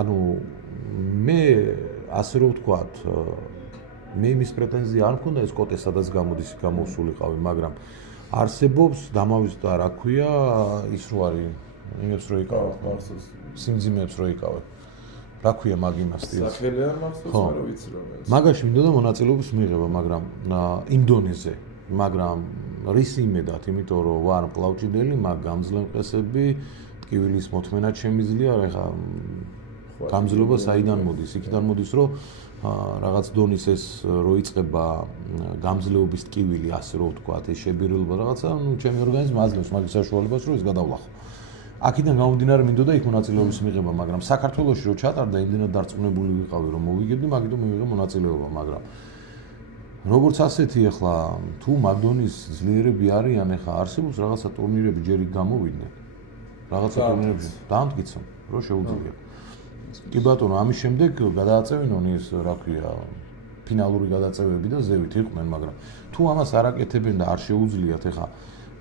ანუ მე ასე რომ ვთქვათ, მე იმის პრეტენზია არ მქონდა ეს კოტე სადაც გამოდის გამოსულიყავი, მაგრამ არსებობს დამავიწყდა რა ქვია ის რო არის იმებს რო იკავე, სიმძიმეებს რო იკავე. რა ქვია მაგ იმას სტილს? სახელი არ მახსოვს, მაგრამ ვიცი რომ ეს. მაგაში მინდოდა მონაწილეობის მიღება, მაგრამ იმ დონეზე, მაგრამ რის იმედად, იმიტომ რომ ვარ კლაუჩიდელი, მაგ გამძლემყესები, ტკივილის მოთმენა შემიძლია, ეხა გამძლეობა საიდან მოდის? იქიდან მოდის, რომ რაღაც დონის ეს რო იწყება გამძლეობის ტკივილი, ასე რომ ვთქვათ, ეს შებირილობა რაღაცა, ნუ ჩემი ორგანიზმი აძლევს მაგის საშუალებას, რომ ეს გადავლახო. აქედან გამომდინარე მინდოდა იქ მონაწილეობის მიღება, მაგრამ საქართველოში რო ჩატარდა, იმდენად დარწმუნებული ვიყავი, რომ მოვიგებდი, მაგიტომ მივიღე მონაწილეობა, მაგრამ როგორც ასეთი ახლა თუ მაგდონის ძლიერები არიან, ახლა არსებობს რაღაცა ტურნირები ჯერ იქ გამოვიდნენ. რაღაცა ტურნირები დაამტკიცონ, რომ შეუძლია. კი ბატონო, ამის შემდეგ გადააწევინონ ის, რა ქვია, ფინალური გადაწევები და ზევით იყვნენ, მაგრამ თუ ამას არ აკეთებენ და არ შეუძლიათ, ახლა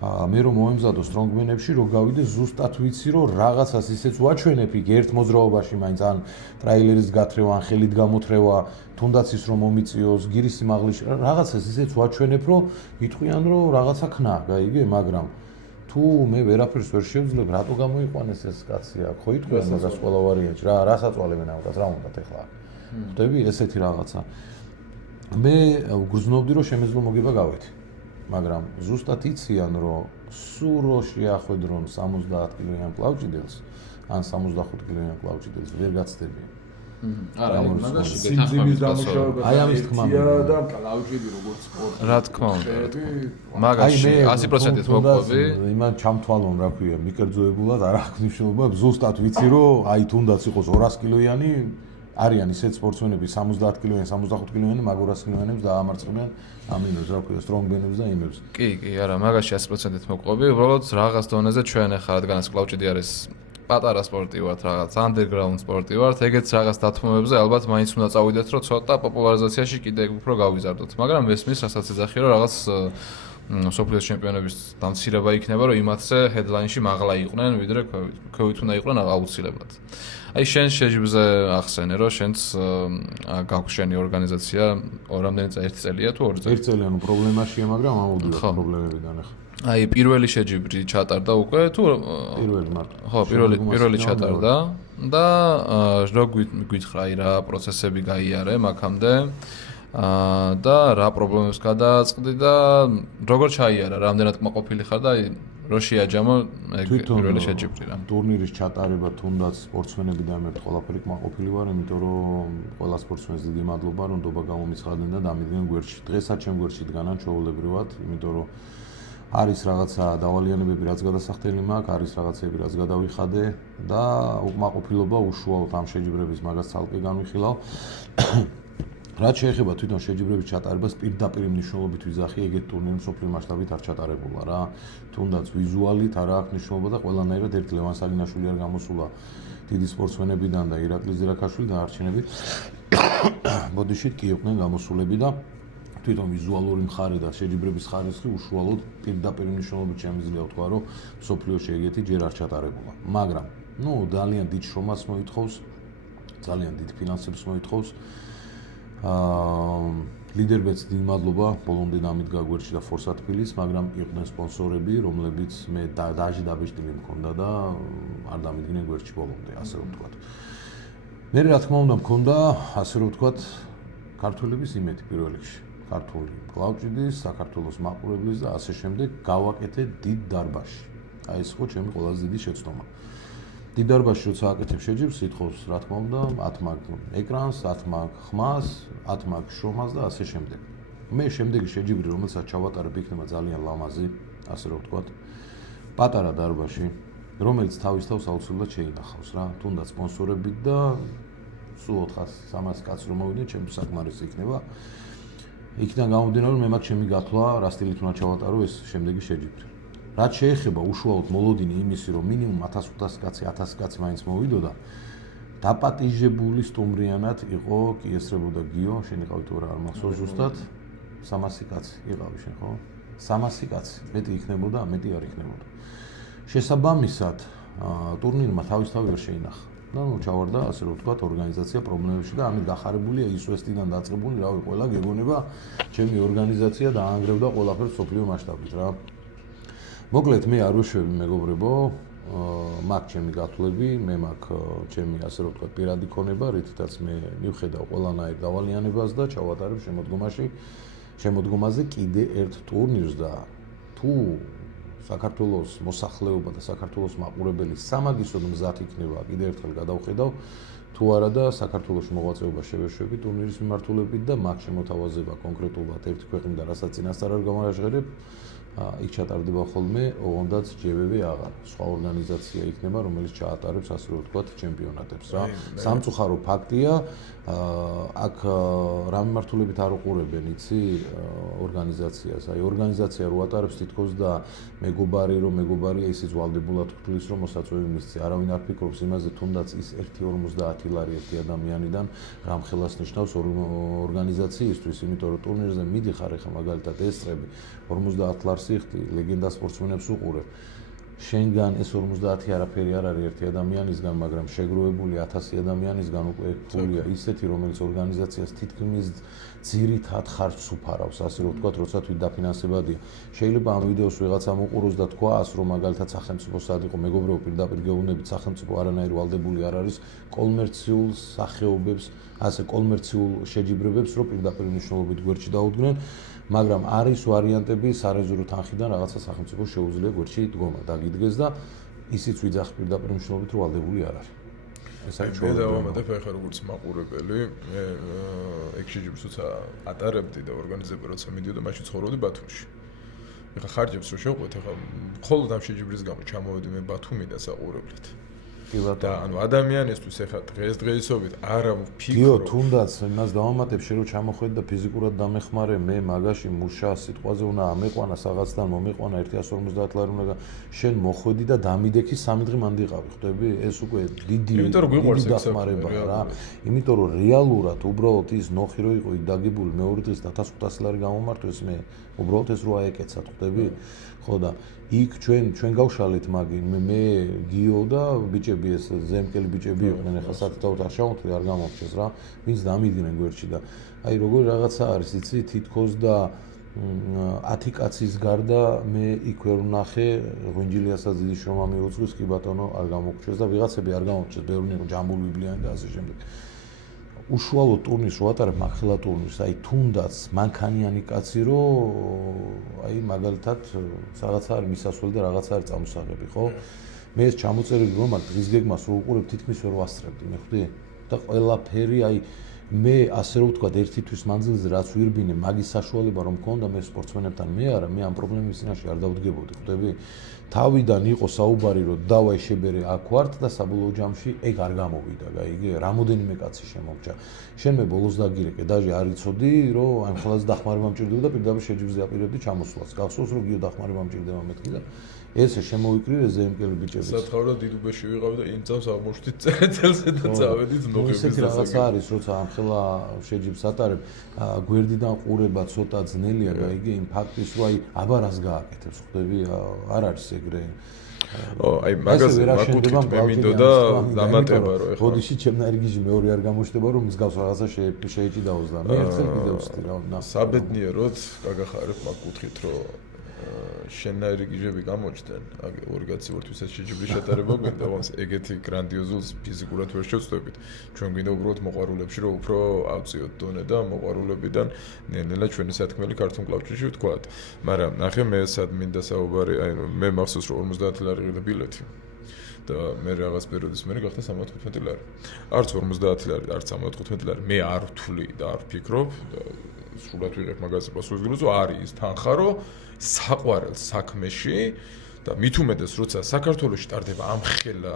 მე რომ მომემზადო სტრონგმენებში, რომ გავიდე ზუსტად ვიცი, რომ რაღაცას ისეც ვაჩვენებ იქ ერთ მოძრაობაში, მაინც ან ტრაილერის გათრევა, ან ხელით გამოთრევა, თუნდაც ის რომ მომიწიოს, გირის სიმაღლეში, რაღაცას ისეც ვაჩვენებ, რომ იტყვიან, რომ რაღაცა ქნა, გაიგე, მაგრამ თუ მე ვერაფერს ვერ შევძლებ, რატო გამოიყვანეს ეს კაცი აქ? ხო იტყვიან მაგას ყველა ვარიანტში, რა აწვალებენ ამას, რა უნდათ ახლა? ხვდები ესეთი რაღაცა. მე ვგრძნობდი, რომ შემეძლო მოგება გავეთი. მაგრამ ზუსტად იციან, რომ სულ რო შეახვედრონ 70 კილოიან კლაუჩიდელს, ან 75 კილოიან კლაუჩიდელს ვერ გაცდებიან. არა, მაგაში სიმძიმის დამუშავება აი ამის თქმა და კლაუჩიდი როგორც სპორტი. რა თქმა უნდა, მაგაში 100%-ით მოყვები. იმან ჩამთვალონ, რა ქვია, მიკერძოებულად არ აქვს მნიშვნელობა, ზუსტად ვიცი, რომ აი თუნდაც იყოს 200 კილოიანი არიან ისეთ სპორტსმენები 70 კილოიანი, 75 კილოიანი, მაგ 200 კილოიანებს დაამარცხებენ ამინოს, რა ქვია, სტრონგმენებს და იმებს. კი, არა, მაგაში 100%-ით მოყვები. უბრალოდ რაღაც დონეზე ჩვენ ახლა რადგანაც კლაუჩიდი არის პატარა სპორტი ვართ, რაღაც underground სპორტი ვართ, ეგეც რაღაც დათმობებზე ალბათ მაინც უნდა წავიდეთ, რომ ცოტა პოპულარიზაციაში კიდე უფრო გავიზარდოთ. მაგრამ მესმის რასაც ეძახი, რომ რაღაც სოფლიოს ჩემპიონების დამცირება იქნება, რომ იმათზე headline-ში მაღლა იყვნენ, ვიდრე ქვევით უნდა იყვნენ აუცილებლად. აი შენ შეჯიბზე ახსენე, რომ შენც გაქვს შენი ორგანიზაცია, რამდენი წელი 1 წელია თუ 2 წელი? 1 წელი, ანუ პრობლემაშია, მაგრამ ამოვიდოდა პრობლემებიდან ახლა. აი პირველი შეჯიბრი ჩატარდა უკვე თუ პირველი მარტო. ხო, პირველი ჩატარდა და რო გითხრა აი რა პროცესები გაიარე მაგამდე და რა პრობლემებს გადააწყდი და როგორ ჩაიარა, რამდენად კმაყოფილი ხარ და აი რო შეაჯამო ეგ პირველი შეჯიბრი რა. ტურნირის ჩატარება თუნდაც სპორტსმენები და მე ყველაფერი კმაყოფილი ვარ, იმიტომ რომ ყველა სპორტსმენს დიდი მადლობა რომ ნდობა გამომიცხადნენ და დამიდგნენ გვერდში. დღესაც ჩემ გვერდში დგანან ჩვეულებრივად, იმიტომ რომ არის რაღაცა დავალიანებები, რაც გადასახდელი მაქვს, არის რაღაცები, რაც გადავიხადე და უკმაყოფილობა უშუალოდ ამ შეჯიბრების მაგას ცალკე განვიხილავ. რაც შეეხება თვითონ შეჯიბრების ჩატარებას, პირდაპირ მნიშვნელობით ვიზახი, ეგეთ ტურნირი მსოფლიო მასშტაბით არ ჩატარებულა რა. თუნდაც ვიზუალით არ აქვს მნიშვნელობა და ყველანაირად ერთ ლევან საგინაშვილი არ გამოსულა დიდი სპორტსმენებიდან და ირაკლი ზირაქაშვილი დანარჩენები ბოდიშით კი იყვნენ გამოსულები და თვითონ ვიზუალური მხარე და შეჯიბრების ხარისხი უშუალოდ პირდაპირ მნიშვნელობით შემიძლია ვთქვა, რომ მსოფლიოში ეგეთი ჯერ არ ჩატარებულა. მაგრამ, ძალიან დიდ შრომას მოითხოვს, ძალიან დიდ ფინანსებს მოითხოვს. ლიდერბედს დიდი მადლობა, ბოლომდე დამიდგა გვერდში და ფორსა თბილის, მაგრამ იყვნენ სპონსორები, რომლებიც მე დაჟდაბეჭდილი მქონდა და არ დამიდგნენ გვერდში ბოლომდე, ასე რომ ვთქვათ. მე რა თქმა უნდა მქონდა, ასე რომ ვთქვათ, ქართველების იმედი პირველ რიგში. ქართული კლავჭიდის, საქართველოს მაყურებლის და ასე შემდეგ გავაკეთე დიდ დარბაზში. აი ეს ხო ჩემი ყველაზე დიდი შეცდომა. დიდ დარბაზში როცა აკეთებ შეჯიბრს, ითხოვს რა თქმა უნდა 10 მაგ ეკრანს, 10 მაგ ხმას, 10 მაგ შრომას და ასე შემდეგ. მე შემდეგი შეჯიბრი, რომელსაც ჩავატარებ, იქნება ძალიან ლამაზი, ასე რომ ვთქვათ, პატარა დარბაზში, რომელიც თავის თავს აუცილებლად შეინახავს რა, თუნდაც სპონსორებით და სულ 400-300 კაცი რომ მოვიდნენ, ჩემთვის საკმარისი იქნება. იქიდან გამომდინარე, რომ მე მაქვს ჩემი გათვლა, რა სტილით უნდა ჩავატარო ეს შემდეგი შეჯიბრი. რაც შეეხება უშუალოდ მოლოდინი იმისი, რომ მინიმუმ 1500 კაცი, 1000 კაცი მაინც მოვიდოდა, დაპატიჟებული სტუმრიანად იყო კი ესრებოდა გიო, შენ იყავი თუ რა არ მახსოვს ზუსტად, 300 კაცი იყავი შენ ხო? 300 კაცი, მეტი იქნებოდა, მეტი არ იქნებოდა. შესაბამისად, ტურნირმა თავისთავად ვერ შეინახა. და ჩავარდა, ასე რომ ვთქვათ, ორგანიზაცია პრობლემებში და ამით გახარებულია ისვესტიდან დაწყებული, რავი, ყველა გეგონება, ჩემი ორგანიზაცია დაანგრევდა ყველაფერს მსოფლიო მასშტაბით რა. მოკლედ მე არ ვეშვები მეგობრებო, მაქვს ჩემი გათვლები, მე მაქვს ჩემი, ასე რომ ვთქვათ, პირადი ქონება, რითაც მე მივხედავ ყველანაირ დავალიანებას და ჩავატარებ შემოდგომაზე კიდე ერთ ტურნირს და თუ საქართველოს მოსახლეობა და საქართველოს მაყურებელი სამაგისოდ მზად იქნება კიდე ერთხელ გადავხედავ თუ არა და საქართველოს მოღვაწეობა შევეშვები ტურნირის მიმართულებით და მაგ შემოთავაზება კონკრეტულად ერთი ქვეყნიდან რასაც წინასწარ არ გამარაჟღერებ იქ ჩატარდება ხოლმე ოღონდაც ჯებები აღარ სხვა ორგანიზაცია იქნება რომელიც ჩაატარებს ასე რომ ვთქვათ ჩემპიონატებს რა სამწუხარო ფაქტია აქ რა მიმართულებით არ უყურებენ იცი ორგანიზაციას აი ორგანიზაცია რო ატარებს თითქოს და მეგობარია ისიც ვალდებულად ვთვლის რომ მოსაწვევი მისცე არავინ არ ფიქრობს იმაზე თუნდაც ის 1.50 ლარი ერთი ადამიანიდან რამ ხელას ნიშნავს ორგანიზაციისთვის იმიტომ რომ ტურნირზე მიდიხარ ეხა მაგალითად ესწრები 50 ლარს იხდი ლეგენდა სპორტსმენებს უყურებ შენგან ეს 50 არაფერი არ არის ერთი ადამიანისგან მაგრამ შეგროვებული 1000 ადამიანისგან უკვე ფულია ისეთი რომელიც ორგანიზაციას თითქმის ძირითად ხარჯს უფარავს ასე რომ ვთქვათ როცა თვით დაფინანსებადია შეიძლება ამ ვიდეოს ვიღაცამ უყუროს და თქვას რომ მაგალითად სახელმწიფო სად იყო მეგობრებო პირდაპირ გეუბნებით სახელმწიფო არანაირი ვალდებული არ არის კომერციულ სახეობებს ასე კომერციულ შეჯიბრებებს რომ პირდაპირ მნიშვნელობით გვერდში დაუდგნენ მაგრამ არის ვარიანტები სარეზერვო თანხიდან რაღაცა სახელმწიფო შეუძლია გვერდში დგომა დაგიდგეს და ისიც ვიძახ პირდაპირ მნიშვნელობით რომ ვალდებული არ არის. ეს არის მე დავამატებ ახლა როგორც მაყურებელი მე ეგ შეჯიბრს როცა ატარებდი და ორგანიზებდა როცა მიდიოდა მაშინ ცხოვრობდი ბათუმში. ეხლა ხარჯებს რო შევყვეთ ეხლა მხოლოდ ამ შეჯიბრის გამო ჩამოვედი მე ბათუმი და საყურებლით. და ანუ ადამიანისთვის ეხლა დღესდღეობით არა ვფიქრო. გიო, თუნდაც იმას დავამატებ შენ რომ ჩამოხვედი და ფიზიკურად დამეხმარე, მე მაგაში მუშა სიტყვაზე უნდა ამეყვანა რაღაცთან მომეყვანა 150 ლარი უნდა შენ მოხვედი და დამიდექი 3 დღე მანდიყავი, ხვდები? ეს უკვე დიდი დახმარება რა. იმიტომ რომ რეალურად უბრალოდ ის ნოხი რო იყო დაგებული მეორე დღეს 1500 ლარი გამომართვეს მე უბრალოდ ეს რო აეკეცათ, ხვდები? ხო და იქ ჩვენ გავშალეთ მაგ მე გიო და ბიჭები ეს ზემკელი ბიჭები იყვნენ ახლა სათითაოდ არ შევამთვლი არ გამომრჩეს რა ვინც დამიდნენ გვერდში და აი როგორი რაღაცა არის იცი თითქოს და 10 კაცის გარდა მე იქ ვერ ვნახე ღვინჯილიასაც დიდი შრომა მიუძღვის კი ბატონო არ გამოგჩეს და ვიღაცები არ გამოგჩეს ბევრი იყო ჯამბული ბიბლიანი და ასე შემდეგ უშუალო ტურნირს რო ატარებ მახელა ტურნირს აი თუნდაც მანქანიანი კაცი რო აი მაგალითად რაღაცა არის მისასვლელი და რაღაცა არის წამოსაღები ხო მე ეს ჩამოწერილი რომ აქ დღის გეგმას რო უყურებ თითქმის ვერ ვასწრებდი მე ხვდი და ყველაფერი აი მე ასე რომ ვთქვა ერთი თვის მანძილზე რაც ვირბინე მაგის საშუალება რომ მქონდა მე სპორტსმენებთან მე არა მე ამ პრობლემის წინაშე არ დავდგებოდი ხვდები თავიდან იყო საუბარი რომ დავაი შებერე აქ ვართ და საბოლოო ჯამში ეგ არ გამოვიდა გაიგე რამოდენიმე კაცი შემოგჭა შენ მე ბოლოს დაგირეკე დაჟე არ იცოდი რომ აი ხელას დახმარება მჭირდება და პირდაპირ შეჯიბრზე აპირებდი ჩამოსვლას გახსოვს რომ გიო დახმარება მჭირდება მეთქი და ესე შემოვიკრივე ზემკელი ბიჭები სათხაურად დიდუბეში ვიყავი და იმ წამს აღმოჩნდით წერეთელზე და წავედით ნოხების ესეთი რაღაცა არის როცა ამხელა შეჯიბრს ატარებ გვერდიდან ყურება ცოტა ძნელია გაიგე იმ ფაქტის რომ აი აბა რას გააკეთებს ხვდები არ არის ეგრე აი მაგაზე ვაკუთვნით მე მინდოდა დამატება რომ ეხლა ბოდიში ჩემნაირი გიჟი მეორე არ გამოჩნდება რომ მსგავს რაღაცა შეეჭიდაოს და მე ერთხელ კიდევ ვსწრი რა საბედნიეროდ გაგახარებ მაგ კუთხით რომ შენნაირი გიჟები გამოჩნდნენ ორი კაცი ვართ ვისაც შეჯიბრის შეტარება გვინდა ონს ეგეთი გრანდიოზულს ფიზიკურად ვერ შევწდებით ჩვენ გვინდა უბრალოდ მოყვარულებში რომ უფრო ავწიოთ დონე და მოყვარულებიდან ნელ-ნელა ჩვენი სათქმელი ქართულ კლავჭაში ვთქვათ მაგრამ ნახე მე სად მინდა საუბარი აი მე მახსოვს რომ 50 ლარი ღირდა ბილეთი და მე რაღაც პერიოდის მერე გახდა 75 ლარი არც 50 ლარი არც 75 ლარი მე არ ვთვლი და არ ვფიქრობ და სულად ვიღებ მაგაზე პასუხისმგებლობას რომ არის ის თანხა რომ საყვარელ საქმეში და მით უმეტეს როცა საქართველოში ტარდება ამხელა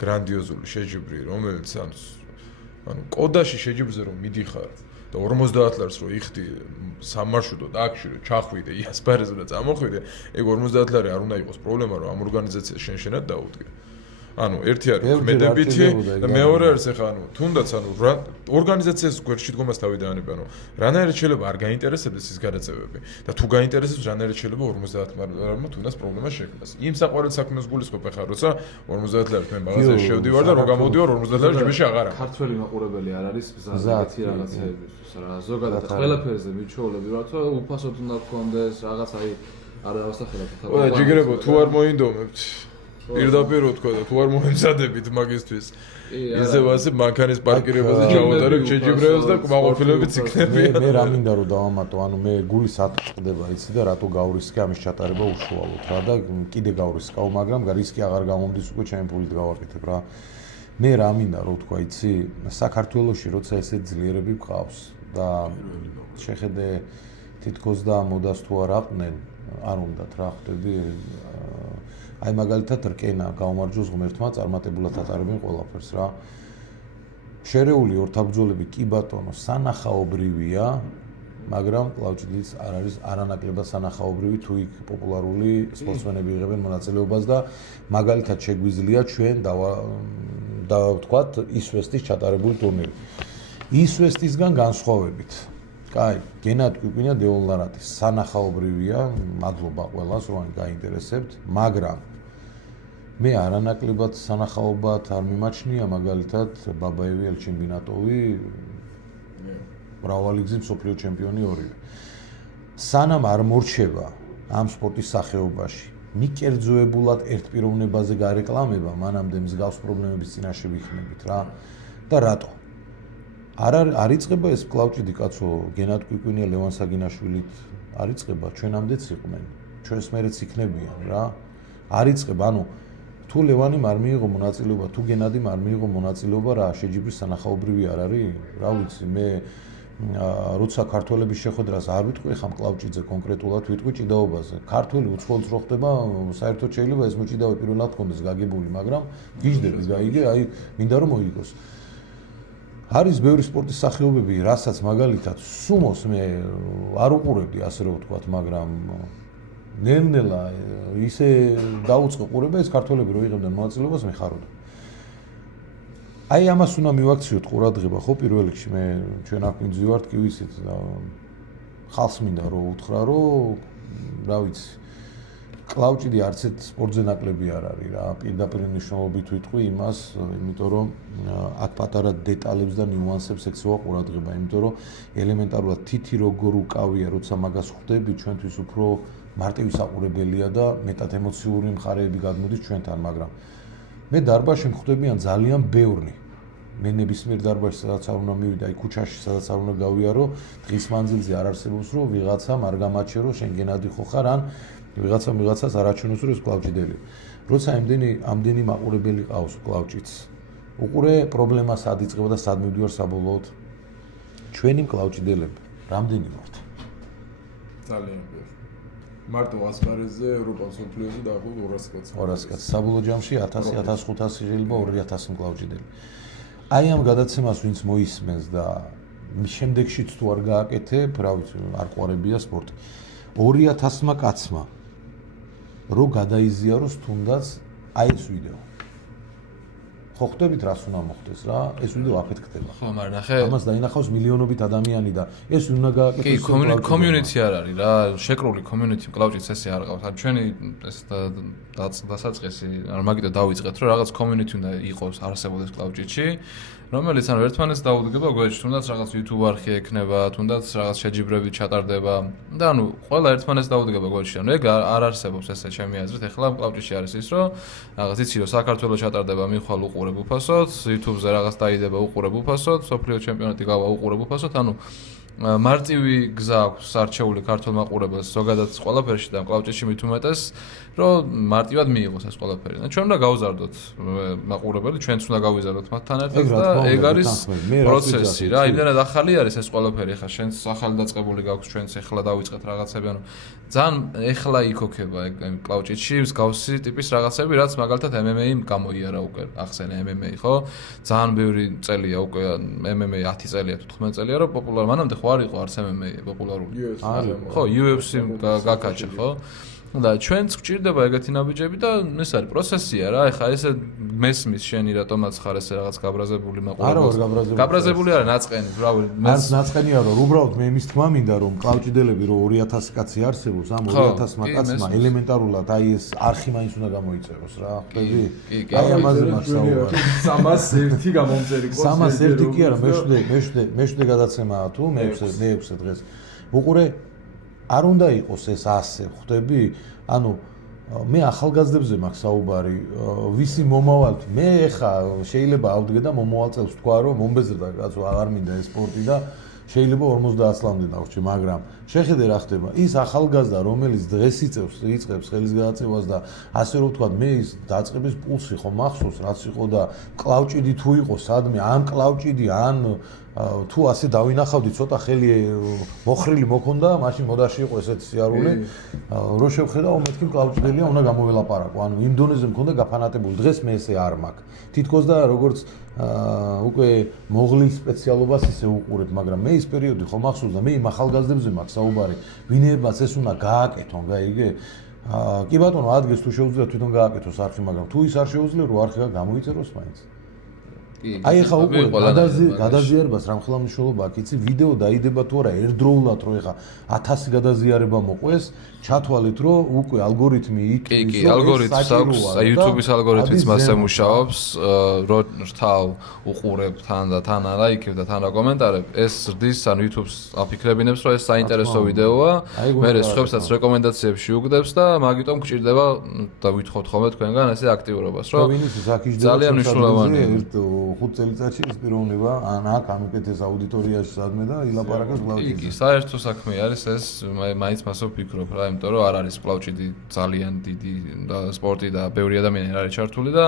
გრანდიოზული შეჯიბრი რომელიც ანუ კოდაში შეჯიბრზე რომ მიდიხარ და 50 ლარს რო იხდი სამარშრუტო და აქში რო ჩახვიდე იასპარეზო და წამოხვიდე ეგ 50 ლარი არ უნდა იყოს პრობლემა რომ ამ ორგანიზაციას შენ-შენად დაუდგე ანუ ერთი არის მედებითი და მეორე არის ახლა ანუ თუნდაც ანუ ორგანიზაციას გვერდში დგომას თავი დაანებე ანუ რანაირად შეიძლება არ გაინტერესებდეს ის გადაწევები და თუ გაინტერესებს რანაირად შეიძლება 50 ლარმა თუნდაც პრობლემა შექმნას იმ საყვარელ საქმეს გულისხმობ ახლა როცა 50 ლარით მე მაღაზიაში შევდივარ და რო გამოდივარ 50 ლარი ჯიბეში აღარ აქვს ქართველი მაყურებელი არ არის ზაზეთი რაღაცეებისთვის რა ზოგადად ყველაფერზე მიჩვეულები რა თქო უფასოდ უნდა გქონდეს რაღაც აი არ დავასახელებ ო ჯიგრებო თუ არ მოინდომებთ პირდაპირ ვთქვა და თუ არ მომემზადებით მაგისთვის ისევ ასე მანქანის პარკირებაზე ჩავატარებ შეჯიბრებს და კმაყოფილებით იქნებიან მე რა მინდა რომ დავამატო ანუ მე გულის ატყდება იცი და რატო გავრისკე ამის ჩატარება უშუალოდ რა და კიდე გავრისკავ მაგრამ რისკი აღარ გამომდის უკვე ჩემი ფულით გავაკეთებ რა მე რა მინდა რომ ვთქვა იცი საქართველოში როცა ესე ძლიერები გყავს და შეხედე თითქოს და მოდას თუ არ აყნენ არ უნდათ რა ხვდები აი მაგალითად რკენა გაუმარჯოს ღმერთმა წარმატებულად ატარებენ ყველაფერს რა შერეული ორთაბრძოლები კი ბატონო სანახაობრივია მაგრამ კლავჭიდიც არ არის არანაკლებად სანახაობრივი თუ იქ პოპულარული სპორტსმენები იღებენ მონაწილეობას და მაგალითად შეგვიძლია ჩვენ და ვთქვათ ისვესტის ჩატარებული ტურნირი ისვესტისგან განსხვავებით კაი გენად კვიპინა დეოლარატის სანახაობრივია მადლობა ყველას რომ გაინტერესებთ მაგრამ მე არანაკლებად სანახაობად არ მიმაჩნია მაგალითად ბაბაევი ელჩიმბინატოვი მრავალი გზის მსოფლიო ჩემპიონი ორივე სანამ არ მორჩება ამ სპორტის სახეობაში მიკერძოებულად ერთპიროვნებაზე გარეკლამება მანამდე მსგავს პრობლემების წინაშე ვიხნებით რა და რატო არ იწება ეს კლავჭიდი კაცო გენად კვიპინია ლევან საგინაშვილით არ იწება ჩვენამდეც იყვნენ ჩვენს მერეც იქნებიან რა არ იწება ანუ თუ ლევანიმ არ მიიღო მონაწილეობა თუ გენადიმ არ მიიღო მონაწილეობა რა შეჯიბრის სანახაობრივი არ არის რა ვიცი მე როცა ქართველების შეხვედრას არ ვიტყვი ხამ კლავჭიძე კონკრეტულად ვიტყვი ჭიდაობაზე ქართველი უცხოელს რო ხდება საერთოდ შეიძლება ეს მოჭიდავე პირველად კონდეს გაგებული მაგრამ გიждები გაიგე აი მინდა რომ მოიგოს არის ბევრი სპორტის სახეობები რასაც მაგალითად სუმოს მე არ უყურებდი ასე რომ ვთქვათ მაგრამ ნელ-ნელა ისე დაუწყო ყურება ეს ქართველები რო იღებდნენ მონაწილეობას მე ხარობდა აი ამას უნდა მივაქციოთ ყურადღება ხო პირველ რიგში მე ჩვენ აქ ვინძივართ კი ვიცით და ხალხს მინდა რომ უთხრა რომ რა ვიცი კლავჭიდი არც ერთ სპორტზე ნაკლები არ არის რა. პირდაპირ მნიშვნელობით ვიტყვი იმას, იმიტომ რომ აქ პატარა დეტალებს და ნიუანსებს ექცევა ყურადღება, იმიტომ რომ ელემენტარულად თითი როგორ უკავია, როცა მაგას ხვდები, ჩვენთვის უფრო მარტივი საყურებელია და მეტად ემოციური მხარეები გადმოდის ჩვენთან, მაგრამ მე დარბაზში მხვდებიან ძალიან ბევრი. მე ნებისმიერ დარბაზში სადაც არ უნდა მივიდე, აი ქუჩაში სადაც არ უნდა გავიარო, დღის მანძილზე არ არსებობს რომ ვიღაცამ არ გამაჩერო შენ გენადი ხო ხარ ან ვიღაცას არ აჩვენოს რომ ეს კლავჭიდელი. როცა ამდენი მაყურებელი ყავს კლავჭიც, უყურე პრობლემა სად იწყება და სად მივდივარ საბოლოოდ. ჩვენი კლავჭიდელები რამდენი ვართ? ძალიან ბევრი. მარტო ასპარეზზე ევროპას ოფლიოზე დაახლოებით 200 კაცი. 200 კაცი. საბოლოო ჯამში 1000-1500 შეიძლება 2000 კლავჭიდელი. აი ამ გადაცემას ვინც მოისმენს და შემდეგშიც თუ არ გააკეთებ, რა ვიცი, არ ყვარებია სპორტი. 2000-მა კაცმა რო გადაიზიაროს თუნდაც აი ეს ვიდეო. ხო ხვდებით რას უნდა მოხდეს რა? ეს ვიდეო აფეთქდება. ხო, მაგრამ ნახე, ამას დაინახავს მილიონობით ადამიანი და ეს უნდა გააკეთოს. კი, community არ არის რა, შეკრული community კლავჭიც ესე არ ყავს. ან ჩვენი ეს დასაწყისი არ მაგიტო დავიწყეთ, რომ რაღაც community უნდა იყოს, არსებობდეს კლავჭიჩი, რომელიც ანუ ერთმანეთს დაუდგება გვერდში, თუნდაც რაღაც YouTube არხი ექნება, თუნდაც რაღაც შეჯიბრები ჩატარდება და ანუ ყველა ერთმანეთს დაუდგება გვერდში. ანუ ეგ არ არსებობს ესე ჩემი აზრით. ეხლა კლავჭიჩი არის ის, რომ რაღაც იცი რომ საქართველოს ჩატარდება მიხვალ უყურებ უფასოდ, YouTube-ზე რაღაც დაიდება უყურებ უფასოდ, სოფლიო ჩემპიონატი გავა უყურებ უფასოდ, ანუ მარტივი გზა აქვს არჩეული ქართულ მაყურებელს ზოგადად ყველაფერში და კლავჭიჩი მით უმეტეს, რომ მარტივად მიიღოს ეს ყველაფერი. და ჩვენ უნდა გავზარდოთ მაყურებელი, ჩვენც უნდა გავიზარდოთ მათთან ერთად და ეგ არის პროცესი რა. იმდენად ახალი არის ეს ყველაფერი, ხა შენც ახალი დაწყებული გაქვს, ჩვენც ეხლა დავიწყეთ რაღაცები, ანუ ძალიან ეხლა იქოქება ეგ კლავჭიჩი მსგავსი ტიპის რაღაცები, რაც მაგალითად MMA-ი გამოიარა უკვე, ახსენე MMA, ხო? ძალიან ბევრი წელია უკვე MMA 10 წელია თუ 15 წელია რომ პოპულარი, მანამდე ხო არ იყო არც MMA პოპულარული. ხო, UFC გაკაჩა, ხო? და ჩვენც გვჭირდება ეგეთი ნაბიჯები და ეს არის პროცესია რა. ეხლა ესე მესმის შენი რატომაც ხარ ესე რაღაც გაბრაზებული მაყურებელი. გაბრაზებული არა, ნაწყენი, რავი. არც ნაწყენი არა, უბრალოდ მე იმის თქმა მინდა რომ კლავჭიდელები რო 2000 კაცი არსებობს, ამ 2000 კაცმა ელემენტარულად აი ეს არხი მაინც უნდა გამოიწეროს რა. ხვდები? აი ამაზე მასაუბრა. 301 გამომწერი ყავს. 301 კი არა, მე-7 გადაცემაა თუ მე-6 დღეს. უყურე არ უნდა იყოს ეს ასე, ხვდები? ანუ მე ახალგაზრდებზე მაქვს საუბარი, ვისი მომავალ მე ხა შეიძლება ავდგე და მომავალ წელს თქვა რომ მომბეზრდა კაცო აღარ მინდა ეს სპორტი და შეიძლება 50 წლამდე დავრჩი, მაგრამ შეხედე რა ხდება. ის ახალგაზრდა რომელიც დღეს იწყებს ხელის გადაწევას და ასე რომ ვთქვა მე ის დაწყების პულსი ხო მახსოვს რაც იყო და კლავჭიდი თუ იყო სადმე ან კლავჭიდი ან თუ ასე დავინახავდი ცოტა ხელი მოხრილი მოქონდა, მაშინ მოდაში იყო ესეთი სიარული, რო შევხედავ მეთქი კლავჭიდელია უნდა გამოველაპარაკო. ანუ იმ დონეზე მქონდა გაფანატებული. დღეს მე ესე არ მაქვს. თითქოს და როგორც უკვე მოღლის სპეციალობას ისე უყურებ, მაგრამ მე ის პერიოდი ხო მახსოვს და მე იმ ახალგაზრდებზე მაქვს საუბარი, ვინებაც ეს უნდა გააკეთონ, გაიგე? კი ბატონო, ადგეს თუ შეუძლია თვითონ გააკეთოს არხი, მაგრამ თუ ის არ შეუძლია, რო არხი გამოიწეროს მაინც. აი ხა უკვე გადაზიარებას რამ ხელა მნიშვნელობა აქვს, იცი ვიდეო დაიდება თუ არა ერთდროულად რო ეხა 1000 გადაზიარება მოყვეს, ჩათვალეთ რომ უკვე ალგორითმი იქ კი, ალგორითმს აქვს, YouTube-ის ალგორითმიც მასე მუშაობს, რო რთავ უყურებ თან და თან ლაიქებ და თან კომენტარებ, ეს ზრდის, ანუ YouTube-ს აფიქრებინებს რომ ეს საინტერესო ვიდეოა, მე სხვებსაც რეკომენდაციებში უგდებს და მაგიტომ გჭირდება და ვითხოვთ ხოლმე თქვენგან ესე აქტიურობას, რომ ძალიან მნიშვნელოვანია. 5 წელიწადში ის პიროვნება ან აქ ან უკეთეს აუდიტორიაში სადმე და ილაპარაკოს კლავჭიდზე. კი, საერთო საქმე არის ეს, მაინც მასო ვფიქრობ რა, იმიტომ რომ არ არის კლავჭიდი ძალიან დიდი და სპორტი და ბევრი ადამიანი არ არის ჩართული და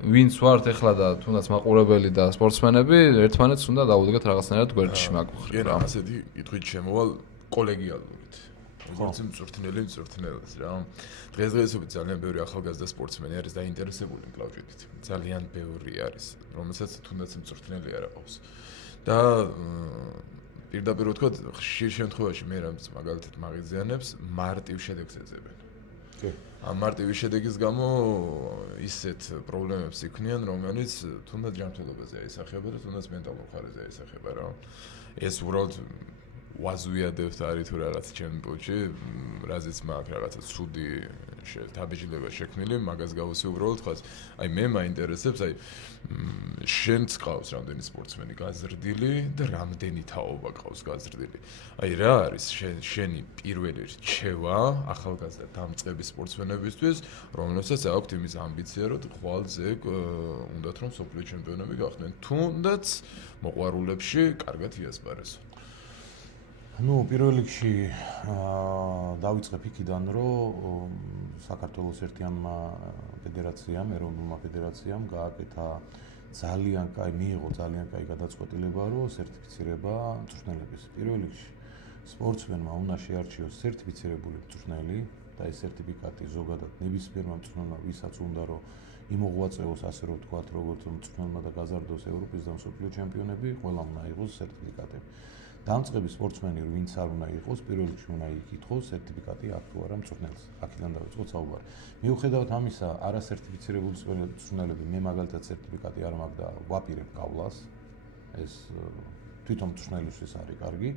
ვინც ვართ ეხლა და თუნდაც მაყურებელი და სპორტსმენები ერთმანეთს უნდა დაუდგეთ რაღაცნაირად გვერდში მაგ მხრივ რა. ასეთი კითხვით შემოვალ კოლეგიალურით. როგორც მწვრთნელებს რა. დღესდღეობით ძალიან ბევრი ახალგაზრდა სპორტსმენი არის დაინტერესებული კლავჭიდით. ძალიან ბევრი არის, რომელსაც თუნდაც მწვრთნელი არ აქვს. და პირდაპირ ვთქვა, ხშირ შემთხვევაში მე რამც მაგალითად მაღიზიანებს მარტივ შედეგს ეძებენ. კი. ამ მარტივი შედეგის გამო ისეთ პრობლემებს იქნიან, რომელიც თუნდაც ჯანმრთელობაზე აისახება და თუნდაც მენტალურ მხარეზე აისახება რა. ეს უბრალოდ ვაზვიადებთ არის თუ რაღაც ჩემი პოჩი, რაზეც მაქვს რაღაცა ცუდი თაბიჯილება შექმნილი, მაგას გავუსი უბრალოდ ხაც. აი მე მაინტერესებს, აი შენც ყავს რამდენი სპორტსმენი გაზრდილი და რამდენი თაობა ყავს გაზრდილი. აი რა არის შენი პირველი რჩევა ახალგაზრდა დამწყები სპორტსმენებისთვის, რომლებსაც აქვთ იმის ამბიცია, რომ ხვალზე უნდათ რომ სოფლიო ჩემპიონები გახდნენ, თუნდაც მოყვარულებში კარგად იასპარესო. Ну, პირველ რიგში დავიწყებ იქიდან, რომ საქართველოს ერთიანმა ფედერაციამ, ეროვნულმა ფედერაციამ გააკეთა ძალიან კაი გადაწყვეტილება, რომ სერტიფიცირება მწვრთნელების. პირველ რიგში სპორტსმენმა უნდა შეარჩიოს სერტიფიცირებული მწვრთნელი და ეს სერტიფიკატი ზოგადად ნებისმიერმა მწვრთნელმა, ვისაც უნდა რომ იმოღვაწეოს, ასე რომ ვთქვათ, როგორც მწვრთნელმა და გაზარდოს ევროპის და მსოფლიო ჩემპიონები, ყველამ უნდა იყოს სერტიფიკატები. დამწყები სპორტსმენი ვინც არ უნდა იყოს, პირველ რიგში უნდა იკითხოს სერტიფიკატი აქვს თუ არა მწვრთნელს. აქედან დავიწყოთ საუბარი. მიუხედავად ამისა, არასერტიფიცირებული მწვრთნელები, მე მაგალითად სერტიფიკატი არ მაქვს და ვაპირებ გავლას. ეს თვითონ მწვრთნელისთვის არის კარგი.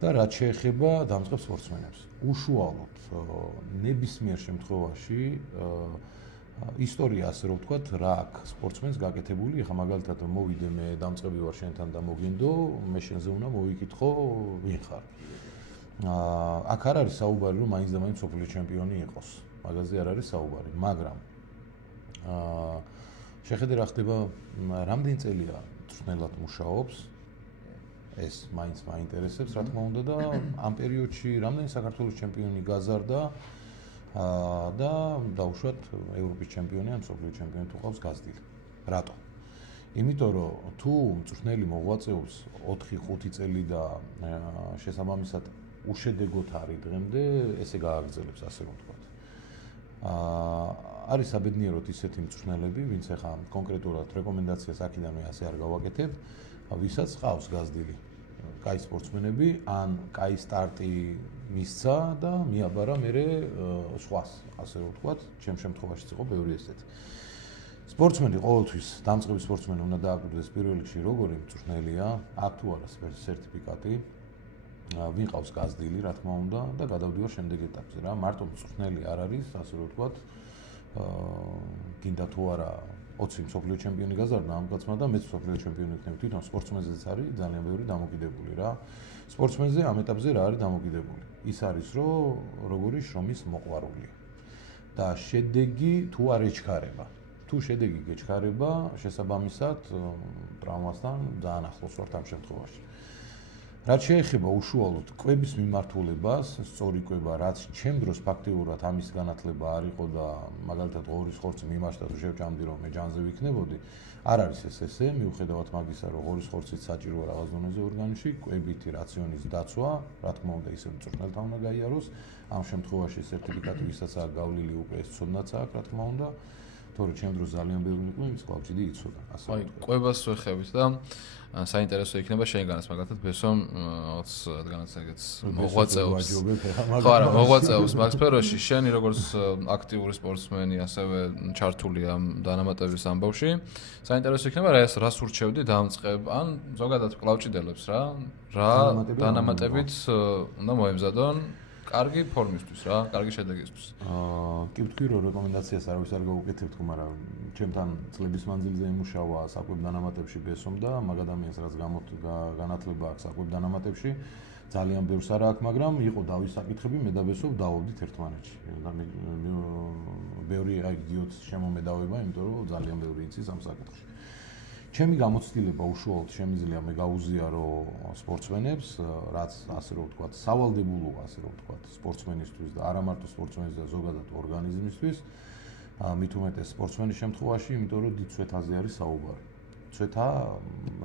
და რაც შეეხება დამწყებ სპორტსმენებს, უშუალოდ ნებისმიერ შემთხვევაში ისტორია, ასე რომ ვთქვათ, რა აქვს სპორტსმენს გაკეთებული, ეხლა მაგალითად მოვიდე მე დამწყები ვარ შენთან და მოგინდო, მე შენზე უნდა მოვიკითხო ვინ ხარ. აქ არ არის საუბარი, რომ მაინც და მაინც მსოფლიო ჩემპიონი იყოს. მაგაზე არ არის საუბარი, მაგრამ შეხედე რა ხდება, რამდენი წელია მწვრთნელად მუშაობს, ეს მაინც მაინტერესებს, რა თქმა უნდა და ამ პერიოდში რამდენი საქართველოს ჩემპიონი გაზარდა და დაუშვათ ევროპის ჩემპიონი ან მსოფლიო ჩემპიონი თუ ყავს გაზრდილი. რატო? იმიტომ რომ თუ მწვრთნელი მოღვაწეობს 4-5 წელი და შესაბამისად უშედეგოდ არის დღემდე, ესე გააგრძელებს, ასე რომ ვთქვათ. არის საბედნიეროდ ისეთი მწვრთნელები, ვინც ახლა კონკრეტულად რეკომენდაციას აქედანვე ასე არ გავაკეთებ, ვისაც ყავს გაზრდილი. კაი სპორტსმენები, ან კაი სტარტი მისცა და მიაბარა მერე სხვას, ასე რომ ვთქვათ, ჩემ შემთხვევაშიც იყო ბევრი ესეთი. სპორტსმენი ყოველთვის, დამწყები სპორტსმენი უნდა დააკვირდეს პირველ რიგში როგორი მწვრთნელია, აქვს თუ არა სერტიფიკატი, ვინ ყავს გაზრდილი, რა თქმა უნდა, და გადავდივარ შემდეგ ეტაპზე რა. მარტო მწვრთნელი არ არის, ასე რომ ვთქვათ, გინდა თუ არა 20 მსოფლიო ჩემპიონი გაზარდა ამ კაცმა და მეც მსოფლიო ჩემპიონი ვიქნები. თვითონ სპორტსმენზეც არის ძალიან ბევრი დამოკიდებული რა. სპორტსმენზე ამ ეტაპზე რა არის დამოკიდებული? ის არის, რომ როგორი შრომის მოყვარულია. და შედეგი თუ არ ეჩქარება. თუ შედეგი გეჩქარება, შესაბამისად ტრავმასთან ძალიან ახლოს ვართ ამ შემთხვევაში. რაც შეეხება უშუალოდ კვების მიმართულებას, სწორი კვება, რაც ჩემ დროს ფაქტიურად ამის განათლება არ იყო და მაგალითად ღორის ხორცი მიმაშთა თუ შევჭამდი რომ მე ჯანზე ვიქნებოდი, არ არის ეს ესე, მიუხედავად მაგისა, რომ ღორის ხორციც საჭიროა რაღაც დონეზე ორგანიზმში, კვებითი რაციონის დაცვა, რა თქმა უნდა, ისევ მწვრთნელთან უნდა გაიაროს. ამ შემთხვევაში სერტიფიკატი ვისაც აქვს გავლილი უკვე ეს ცოდნაც აქვს, რა თქმა უნდა. თორე ჩემ დროს ძალიან ბევრი იყო იმის კლავჭიდი იცოდა, ასე აი, კვებას ვეხებით და საინტერესო იქნება შენგანაც მაგალითად ბესომ რაღაც რადგანაც ეგეც მოღვაწეობს. ხო არა, მოღვაწეობს მაგ სფეროში, შენი როგორც აქტიური სპორტსმენი, ასევე ჩართული ამ დანამატების ამბავში. საინტერესო იქნება რა რას ურჩევდი დამწყებ ან ზოგადად კლავჭიდელებს რა დანამატებით უნდა მოემზადონ კარგი ფორმისთვის რა, კარგი შედეგისთვის. კი ვთქვი რომ რეკომენდაციას არავის არ გავუკეთებ თქო, მაგრამ ჩემთან წლების მანძილზე იმუშავა საკვებ დანამატებში ბესომ და მაგ ადამიანს რაც განათლება აქვს საკვებ დანამატებში ძალიან ბევრს არ აქვს, მაგრამ იყო დავის საკითხები, მე და ბესო დავობდით ერთმანეთში. და ბევრი იდიოტს შემომედავება, იმიტომ რომ ძალიან ბევრი იცის ამ საკითხში. ჩემი გამოცდილება უშუალოდ შემიძლია მე გაუზიარო სპორტსმენებს, რაც ასე რომ ვთქვათ, სავალდებულოა, ასე რომ ვთქვათ, სპორტსმენისთვის და არა მარტო სპორტსმენის და ზოგადად ორგანიზმისთვის. მით უმეტეს სპორტსმენის შემთხვევაში, იმიტომ რომ დიდ ცვეთაზე არის საუბარი. ცვეთა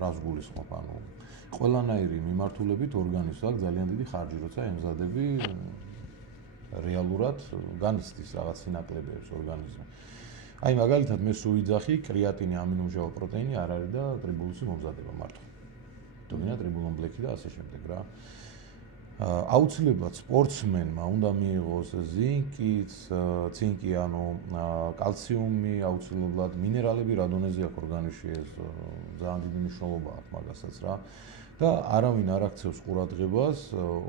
რას გულისხმობ, ანუ ყველანაირი მიმართულებით ორგანიზმს აქვს ძალიან დიდი ხარჯი, როცა ემზადები რეალურად განიცდის რაღაც სინაკლებებს ორგანიზმი. აი მაგალითად მე სულ ვიძახი კრეატინი, ამინომჟავა პროტეინი არ არის და ტრიბულუსი მომზადება მარტო. თუმცა ტრიბულონ ბლეკი და ასე შემდეგ რა. აუცილებლად სპორტსმენმა უნდა მიიღოს ცინკი, ანუ კალციუმი, აუცილებლად მინერალები რა დონეზე აქვს ორგანიზმში, ეს ძალიან დიდი მნიშვნელობა აქვს მაგასაც რა. და არავინ არ აქცევს ყურადღებას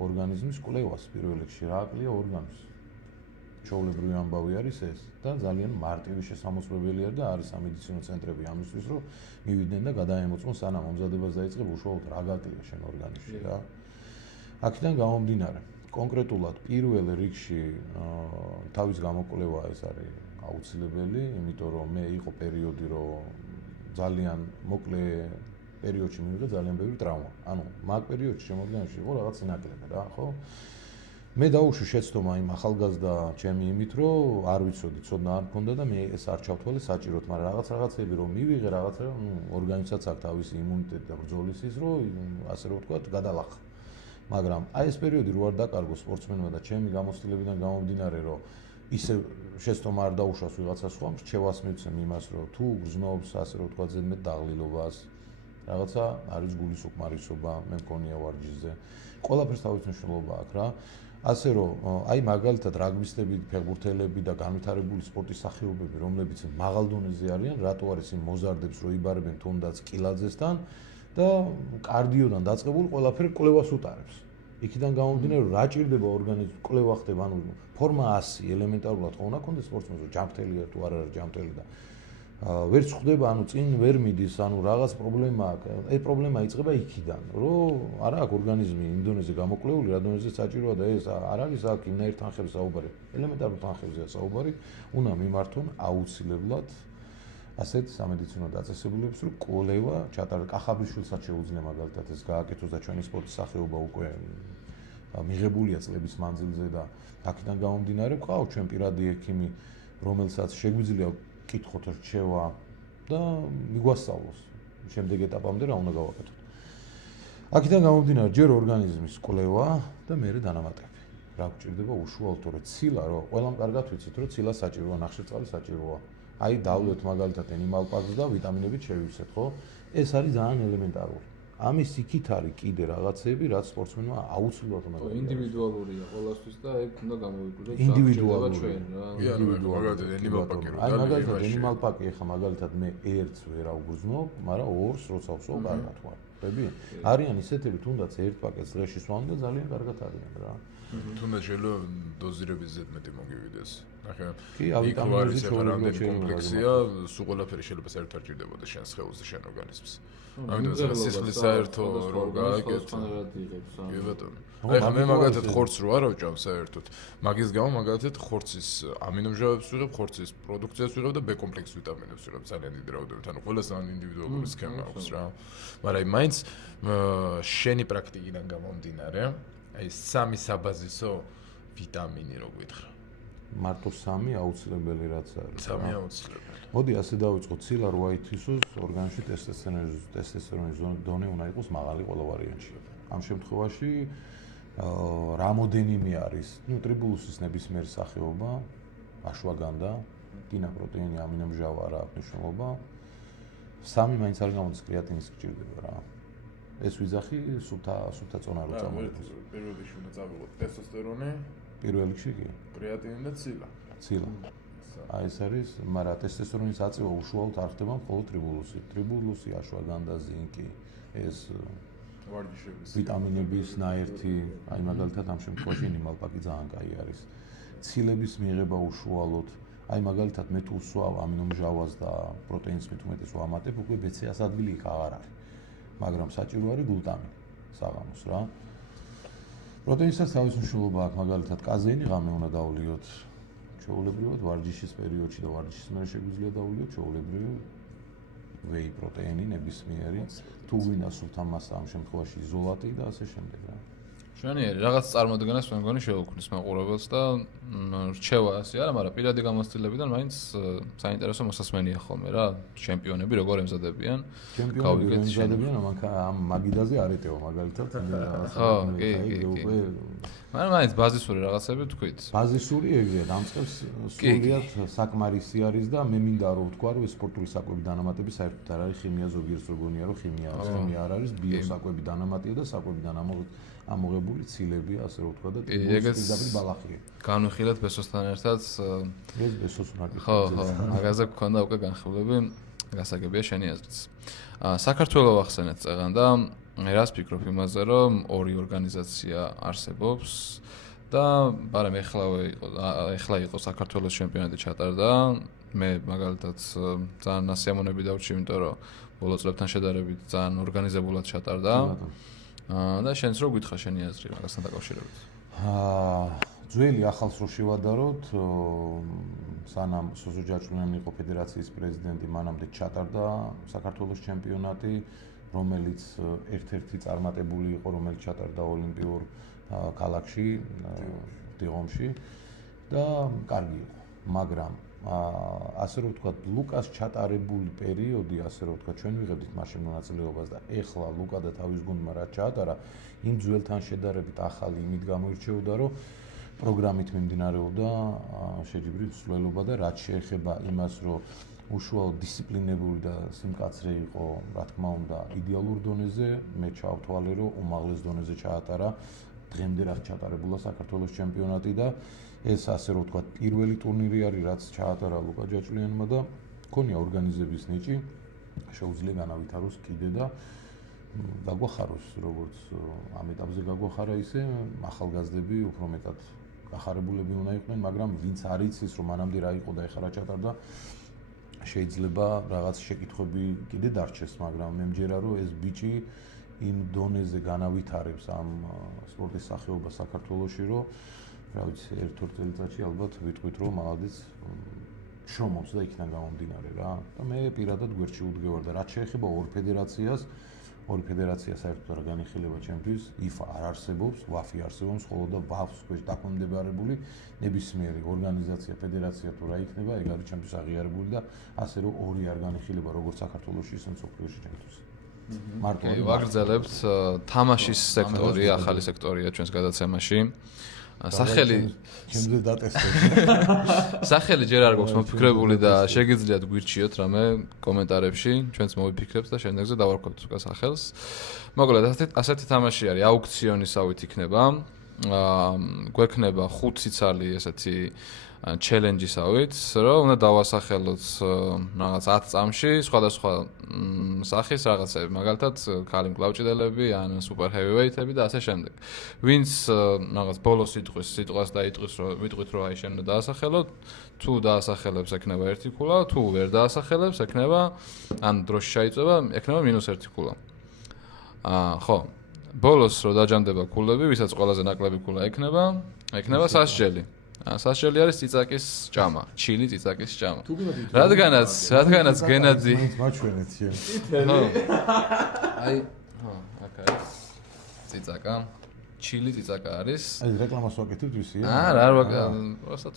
ორგანიზმის კვლევას პირველ რიგში. რა აკლია ორგანიზმს? ჩვეულებრივი ამბავი არის ეს და ძალიან მარტივი შესამოწმებელი არის და არის სამედიცინო ცენტრები ამისთვის, რომ მივიდნენ და გადაემოწმონ სანამ მომზადებას დაიწყებ უშუალოდ რა გაკლია შენ ორგანიზმში რა. აქედან გამომდინარე, კონკრეტულად პირველ რიგში თავის გამოკვლევა ეს არის აუცილებელი, იმიტომ რომ მე იყო პერიოდი, რომ ძალიან მოკლე პერიოდში მივიღე ძალიან ბევრი ტრავმა. ანუ მაგ პერიოდში შემოდგენაში იყო რაღაც სინაკლები რა, ხო? მე დაუშვი შეცდომა იმ ახალგაზრდა ჩემი იმით, რომ არ ვიცოდი, ცოდნა არ მქონდა და მე ეს არ ჩავთვალე საჭიროდ, მაგრამ რაღაცები რომ მივიღე, რაღაცა ორგანიზმსაც აქვს თავისი იმუნიტეტი და ბრძოლის ის, რომ ასე რომ ვთქვათ, გადალახა. მაგრამ აი ეს პერიოდი რო არ დაკარგო სპორტსმენმა და ჩემი გამოცდილებიდან გამომდინარე, რომ ისე შეცდომა არ დაუშვას ვიღაცა სხვა, რჩევას მივცემ იმას, რომ თუ გრძნობს, ასე რომ ვთქვათ, ზედმეტ დაღლილობას, რაღაცა არის გულის უკმარისობა, მე მქონია ვარჯიშზე. ყველაფერს თავის მნიშვნელობა აქვს რა. ასე რომ აი მაგალითად რაგბისტები, ფეხბურთელები და განვითარებული სპორტის სახეობები, რომლებიც მაღალ დონეზე არიან, რატო არის იმ მოზარდებს რო იბარებენ თუნდაც კილაძესთან და კარდიოდან დაწყებული ყველაფერი კვლევას უტარებს. იქიდან გამომდინარე, რომ რა ჭირდება ორგანიზმს კვლევა ხდება, ანუ ფორმა 100 ელემენტარულად ხო უნდა კონდეს სპორტსმენს, რომ ჯანმრთელია თუ არ არის ჯანმრთელი და ვერც ხვდება, ანუ წინ ვერ მიდის, ანუ რაღაც პრობლემა აქვს. ეს პრობლემა იწყება იქიდან, რომ არა აქვს ორგანიზმი იმ დონეზე გამოკვლეული, რა დონეზე საჭიროა და ეს არ არის აქ იმნაირ თანხებზე საუბარი. ელემენტარულ თანხებზეა საუბარი, უნდა მიმართონ აუცილებლად ასეთ სამედიცინო დაწესებულებას, რომ კვლევა ჩატარდეს. კახაბიშვილსაც შეუძლია მაგალითად ეს გააკეთოს და ჩვენი სპორტის სახეობა უკვე მიღებულია წლების მანძილზე და აქედან გამომდინარე, ყავს ჩვენ პირადი ექიმი, რომელსაც შეგვიძლია კითხოთ რჩევა და მიგვასწავლოს შემდეგ ეტაპამდე რა უნდა გავაკეთოთ. აქედან გამომდინარე, ჯერ ორგანიზმის კვლევა და მერე დანამატები. რა გვჭირდება უშუალოდ, რომ ცილა, რომ ყველამ კარგად ვიცით, რომ ცილა საჭიროა, ნახშირწყალი საჭიროა. აი დავუვეთ მაგალითად animal parks და ვიტამინებით შევივსეთ, ხო? ეს არის ძალიან ელემენტარული. ამის იქით არის კიდე რაღაცები, რაც სპორტსმენმა აუცილებლად უნდა გაიგოს. ინდივიდუალურია ყველასთვის და ეგ უნდა გამოვიკვირდეს ინდივიდუალურად ჩვენ რა. მაგალითად animal park-ი რო აი მაგალითად animal park-ი ახლა მაგალითად მე ერთს ვერ ავგრძნობ, მაგრამ ორს როცა ვსვავ კარგად ვარ. ხვდები? არიან ისეთები თუნდაც ერთ პაკეტს დღეში სვამენ და ძალიან კარგად არიან რა. თუნდაც შეიძლება დოზირების ზედმეტი მოგივიდეს. ნახე. კი, ავიტამინების რამდენი კომპლექსია, სულ ყველაფერი შეიძლება საერთოდ არ ჭირდებოდა შენ სხეულს და შენ ორგანიზმს. ამიტომ სისხლის საერთო რო გააკეთო. კი ბატონო. აი მე მაგალითად ხორცს რო არ ავჭამ საერთოდ. მაგის გამო მაგალითად ხორცის ამინომჟავებს ვიღებ, ხორცის პროდუქციას ვიღებ და B კომპლექს ვიტამინებს ვიღებ ძალიან დიდი რაოდენობით. ანუ ყველასთან ინდივიდუალური სქემა აქვს რა. მაგრამ მაინც შენი პრაქტიკიდან გამომდინარე, აი სამი საბაზისო ვიტამინი რო გითხრა. მარტო 3 აუცილებელი რაც არის. 3 აუცილებელი. მოდი ასე დავიწყოთ, ცილა რო აითვისოს, ორგანიზმში ტესტოსტერონის დონე უნდა იყოს მაღალი ყველა ვარიანტში. ამ შემთხვევაში რამოდენიმე არის, ტრიბულუსის ნებისმიერი სახეობა, აშვაგანდა, დინაპროტეინი, ამინომჟავა რა აქვს მნიშვნელობა. 3 მაინც არ გამოდის კრეატინის გჭირდება რა. ეს ვიძახი სუფთა წონა რო წამოიღოს. პირველ რიგში უნდა წავიღოთ ტესტოსტერონი, პირველ რიგში კი კრეატინი და ცილა. აი ეს არის, მაგრამ ტესტოსტერონის აწევა უშუალოდ არ ხდება მხოლოდ ტრიბულუსი, აშვაგანდა, ზინკი, ეს ვარჯიშების ვიტამინების ნაერთი, აი მაგალითად ამ შემთხვევაში animal park-ი ძალიან კაი არის. ცილების მიღება უშუალოდ, აი მაგალითად მე თუ ვსვავ ამინომჟავას და პროტეინს მით უმეტეს ვამატებ, უკვე BCA-ს ადგილი იქ აღარ არის. მაგრამ საჭირო არის გლუტამინი საღამოს რა. პროტეინსაც თავის მნიშვნელობა აქვს, მაგალითად კაზეინი ღამე უნდა დავლიოთ. ჩვეულებრივად ვარჯიშის პერიოდში და ვარჯიშის მერე შეგვიძლია დავლიოთ ჩვეულებრივი whey პროტეინი ნებისმიერი, თუ გვინდა სულთა მასა ამ შემთხვევაში იზოლატი და ასე შემდეგ რა. შვენიერი რაღაც წარმოადგენას მე მგონი შეუქმნის მაყურებელს და რჩევა ასე არა, მაგრამ პირადი გამოცდილებიდან მაინც საინტერესო მოსასმენია ხოლმე რა, ჩემპიონები როგორ ემზადებიან. ჩემპიონები ემზადებიან ამ მაგიდაზე არ ეტევა მაგალითად. ხო, კი. მაგრამ მაინც ბაზისური რაღაცები თქვით. ბაზისური ეგრეა, დამწყებს სრულიად საკმარისი არის და მე მინდა რომ ვთქვა, რომ სპორტული საკვები დანამატები საერთოდ არ არის ხიმია, ზოგიერთს როგორია, რომ ხიმია არ არის, ბიოსაკვები დანამატია და საკვებიდან ამოღებული ცილებია, ასე რომ ვთქვა და პირდაპირ ბალახია. განვიხილეთ ბესოსთან ერთად. ეს ბესოს უნდა გიქცეს. ხო, მაგაზე გქონდა უკვე განხილვები, გასაგებია შენი აზრიც. საქართველოს ახსენეთ წეგან და რას ფიქრობ იმაზე, რომ ორი ორგანიზაცია არსებობს და მაგრამ ეხლა იყო საქართველოს ჩემპიონატი ჩატარდა. მე მაგალითად ძალიან ასიამონები დავრჩი, იმიტომ რომ ბოლო წლებთან შედარებით ძალიან ორგანიზებულად ჩატარდა. და შენს რო გითხრა შენი აზრი მაგასთან დაკავშირებით. ძველი ახალს რო შევადაროთ, სანამ სუსუ ჯაჭვიანი იყო ფედერაციის პრეზიდენტი, მანამდე ჩატარდა საქართველოს ჩემპიონატი, რომელიც ერთ-ერთი წარმატებული იყო, რომელიც ჩატარდა ოლიმპიურ ქალაქში, დიღომში და კარგი იყო, მაგრამ ასე რომ ვთქვათ, ლუკას ჩატარებული პერიოდი, ასე რომ ვთქვათ, ჩვენ ვიღებდით მაშინ მონაწილეობას და ეხლა ლუკა და თავის გუნდმა რაც ჩაატარა, იმ ძველთან შედარებით ახალი იმით გამოირჩეოდა, რომ პროგრამით მიმდინარეობდა შეჯიბრი მსვლელობა და რაც შეეხება იმას, რომ უშუალოდ დისციპლინებული და სიმკაცრე იყო, რა თქმა უნდა, იდეალურ დონეზე, მე ჩავთვალე, რომ უმაღლეს დონეზე ჩაატარა დღემდე რაც ჩატარებულა საქართველოს ჩემპიონატი და ეს ასე რომ ვთქვათ, პირველი ტურნირი არის, რაც ჩაატარა ლუკა ჯაჭვლიანმა და ქონია ორგანიზების ნიჭი, შეუძლია განავითაროს კიდე და გაგვახაროს, როგორც ამ ეტაპზე გაგვახარა ისე ახალგაზრდები უფრო მეტად გახარებულები უნდა იყვნენ, მაგრამ ვინც არ იცის, რომ მანამდე რა იყო და ეხლა რა ჩატარდა, შეიძლება რაღაც შეკითხვები კიდე დარჩეს, მაგრამ მე მჯერა, რომ ეს ბიჭი იმ დონეზე განავითარებს ამ სპორტის სახეობას საქართველოში, რომ რა ვიცი, ერთ-ორ წელიწადში ალბათ ვიტყვით, რომ მაგალითად შრომობს და იქიდან გამომდინარე რა. და მე პირადად გვერდში ვუდგევარ და რაც შეეხება ორ ფედერაციას, ორი ფედერაცია საერთოდ რა განიხილება ჩემთვის, IFA არ არსებობს, WAFI არსებობს, ხოლო და WAFS-ს ქვეშ დაქვემდებარებული ნებისმიერი ორგანიზაცია, ფედერაცია თუ რა იქნება, ეგ არის ჩემთვის აღიარებული და ასე რომ ორი არ განიხილება როგორც საქართველოში, ისე მსოფლიოში ჩემთვის. მარტო ვაგრძელებთ თამაშის სექტორი, ახალი სექტორია ჩვენს გადაცემაში. სახელი ჩემზე დატესტე. სახელი ჯერ არ გვაქვს მოფიქრებული და შეგიძლიათ გვირჩიოთ რამე კომენტარებში, ჩვენც მოვიფიქრებთ და შემდეგზე დავარქვათ უკვე სახელს. მოკლედ ასეთი თამაში არის, აუქციონისავით იქნება. გვექნება 5 ციცალი ესეთი ჩელენჯისავით, რომ უნდა დავასახელოთ რაღაც 10 წამში სხვადასხვა სახის რაღაცები, მაგალითად ქალი მკლავჭიდელები ან სუპერ ჰევივეითები და ასე შემდეგ. ვინც რაღაც ბოლოს სიტყვას დაიტყვის, რომ ვიტყვით, რომ აი შენ უნდა დაასახელოთ, თუ დაასახელებს, ექნება 1 ქულა, თუ ვერ დაასახელებს, ექნება ან დროში ჩაიწვება, ექნება -1 ქულა. ხო. ბოლოს რო დაჯამდება ქულები, ვისაც ყველაზე ნაკლები ქულა ექნება სასჯელი. სასჯელი არის ციცაკის ჭამა, ჩილი ციცაკის ჭამა. რადგანაც გენადი მაჩვენეთ შენ. აი, აქ არის ციცაკა. ჩილი ციცაკა არის. აი რეკლამას ვაკეთებთ ვისია? არა, არ ვაკეთებ.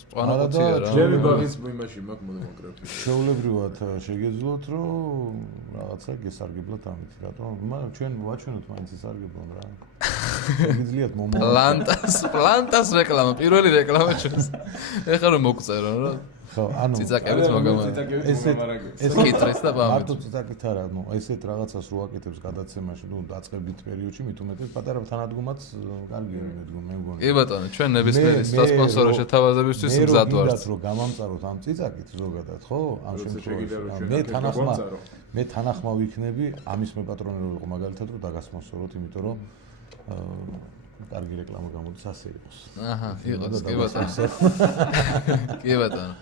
წვანაკუცია რა. ჯერი ბაღის იმაში მაგ მოდემოკრატია. შეულებრივად შეგეძლოთ, რომ რაღაცა გესარგებლოთ ამით, რატომ? მაგრამ ჩვენ ვაჩვენოთ მაინც ისარგებლონ რა. შეგიძლიათ პლანტას რეკლამა, პირველი რეკლამა ჩვენს. ეხლა რომ მოგწერო რა. ხო, ანუ ციცაკებით მოგამარაგე. ეს კითხვის და ბამბი. მარტო ციცაკით არა, ნუ ესეთ რაღაცას რო აკეთებს გადაცემაში, ნუ დაწყებით პერიოდში, მით უმეტეს პატარა თანადგომაც კარგია მე მგონი. კი ბატონო, ჩვენ ნებისმიერი სპონსორო შეთავაზებისთვის მზად ვართ. მე რომ გამამწაროთ ამ ციცაკით ზოგადად, ხო? ამ შემთხვევაში მე თანახმა ვიქნები, ამის მე პატრონი რო იყო მაგალითად რომ დაგასპონსოროთ, იმიტომ რომ კარგი რეკლამა გამოდის, ასე იყოს. აჰა, იყოს, კი ბატონო. კი ბატონო.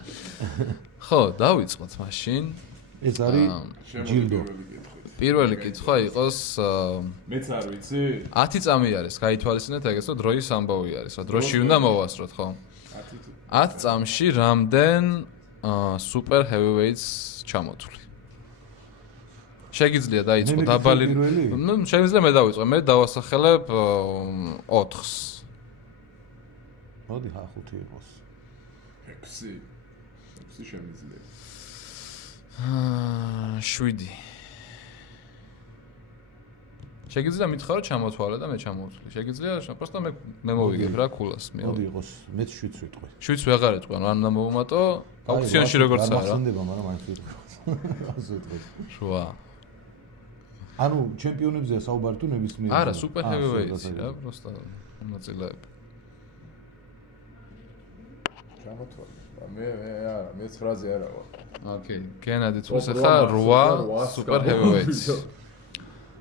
ხო, დავიწყოთ მაშინ. ეს არის ჯილდო. პირველი კითხვა იყოს მეც არ ვიცი. 10 წამი არის, გაითვალისწინეთ ეგეც, რომ დროის ამბავი არის, რა დროში უნდა მოვასწროთ, ხო? 10 წამში რამდენ სუპერ ჰევივეიტს ჩამოთვლი? შეგიძლია დაიწყო დაბალი. ნუ შეგიძლია მე დავიწყო, მე დავასახელებ 4-ს. მოდი 5 იყოს. 6. 6 შემიძლია. 7. შეგიძლია მითხრა ჩამოთვალე და მე ჩამოვთვლი. შეგიძლია პროსტა მე მოვიგებ რა ქულას. მოდი იყოს, მეც 7 ვიტყვი. 7 ვეღარ ეტყვი, ან უნდა მოვუმატო აუქციონში როგორც არა. ახსენდება, მაგრამ მაინც ვიტყვი. ასე ვიტყვი. შუა. ანუ ჩემპიონებზეა საუბარი თუ ნებისმიერ? არა, სუპერ ჰევივეიტი რა, პროსტა მონაწილეები. ჩამოთვალე. მე არა, მეც ფრაზე არა ვარ. ოკეი, გენადი თუს ახლა 8 სუპერ ჰევივეიტი.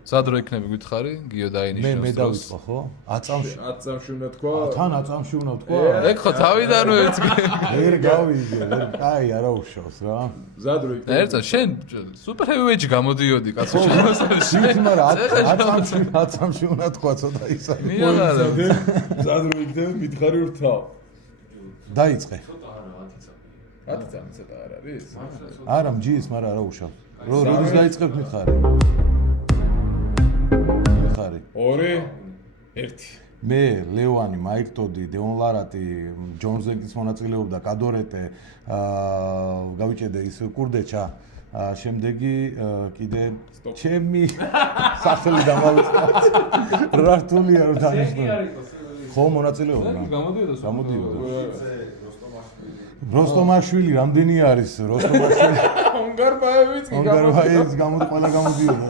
სად რო იქნები გითხარი? გიო დაინიშნოს. მე დავიწყო ხო? 10 10-წამში უნდა თქვა. თან 10 წამში უნდა თქვა. ეგ ხო თავიდან რო ეცგი. ვერ გავიგე, აი არა უშავს რა. მზად რო იქნები. ერთად შენ სუპერ ჰევივეიჯი გამოდიოდი კაცო შემოსალში. შენ მაგრამ 10 წამში უნდა თქვა ცოტა ისა. მიაღარა. მზად რო იქნები მითხარი ვრთავ. დაიწყე. 10 წამი ცოტა არ არის? არა მჯის, მაგრამ არა უშავს. როდის დაიწყებ მითხარი? მითხარი. 2 1 მე ლევანი, მაიკ ტოდი, დეონ ლარატი, ჯონ ზენკის მონაწილეობდა, კადორეტე, გავიჭედე ის კურდეჩა, შემდეგი კიდე ჩემი სახელი დამავიწყდა. რართულია რომ დანიშნო. ხო მონაწილეობდა. გამოდიოდა. როსტომაშვილი რამდენი არის? როსტომაშვილი უნგარბაევიც უნგარბაევიც ყველა გამოდიოდა.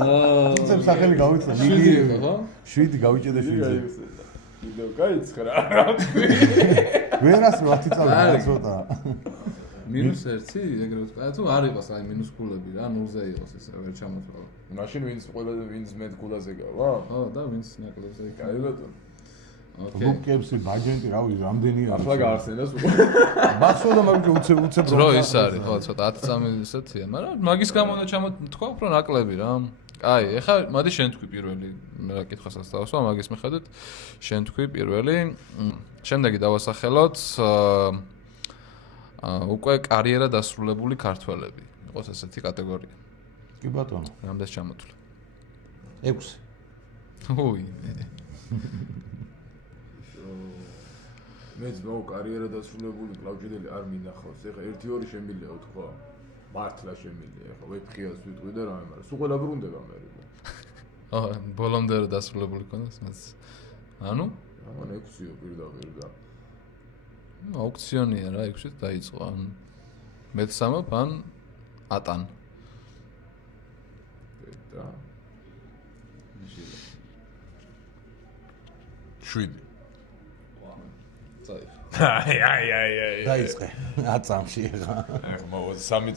თუმცა სახელი გავიწყდა. 7 გავიჭედე 7. კიდევ გაიცხრა რა თქვი. ვერას 10 წელი ცოტა. -1 ეგრე ვთქვა. თუ არ იყოს აი მინუს ქულები რა, 0-ზე იყოს ესე ვერ ჩამოთვალა. მაშინ ვინც მეტ ქულაზე გავა? ხო, და ვინც ნაკლებზე იქ. კაი ბატონო. ლუკებსი ბაჯენტი რა ვიცი რამდენი არის. ახლა გაარსენას უკვე. ბაცო და მაგ უცებ რო ის არის, ხო, ცოტა 10 წამი ისეთია, მაგრამ მაგის გამო და ჩამოთქვა უფრო ნაკლები რა. აი, ეხლა მოდი შენ თქვი პირველი, მე რა კითხვასაც დავსვა, მაგის მიხედვით შენ თქვი პირველი. შემდეგი დავასახელოთ უკვე კარიერა დასრულებული ქართველები. იყოს ესეთი კატეგორია. კი ბატონო. რამდენს ჩამოთვლი? 6. უი. მე ძმაო კარიერა დასრულებული კლავჭიდელი არ მინახავს. ეხლა 1-2 შემიძლია თქვა. მართლა შემიძლია. ეხლა ვეფხიას ვიტყვი და რამე, მაგრამ სულ ყველა ბრუნდება მე. აჰა, ბოლომდე რა დასრულებული ქონდეს მას. ანუ? ამან 6-იო პირდაპირ და აუქციონია რა, 6-ით დაიწყო. ან მეცამობ ან ატან. და 7. აი. დაიწყე 10 წამში ეხა. ეხლა მოვა 3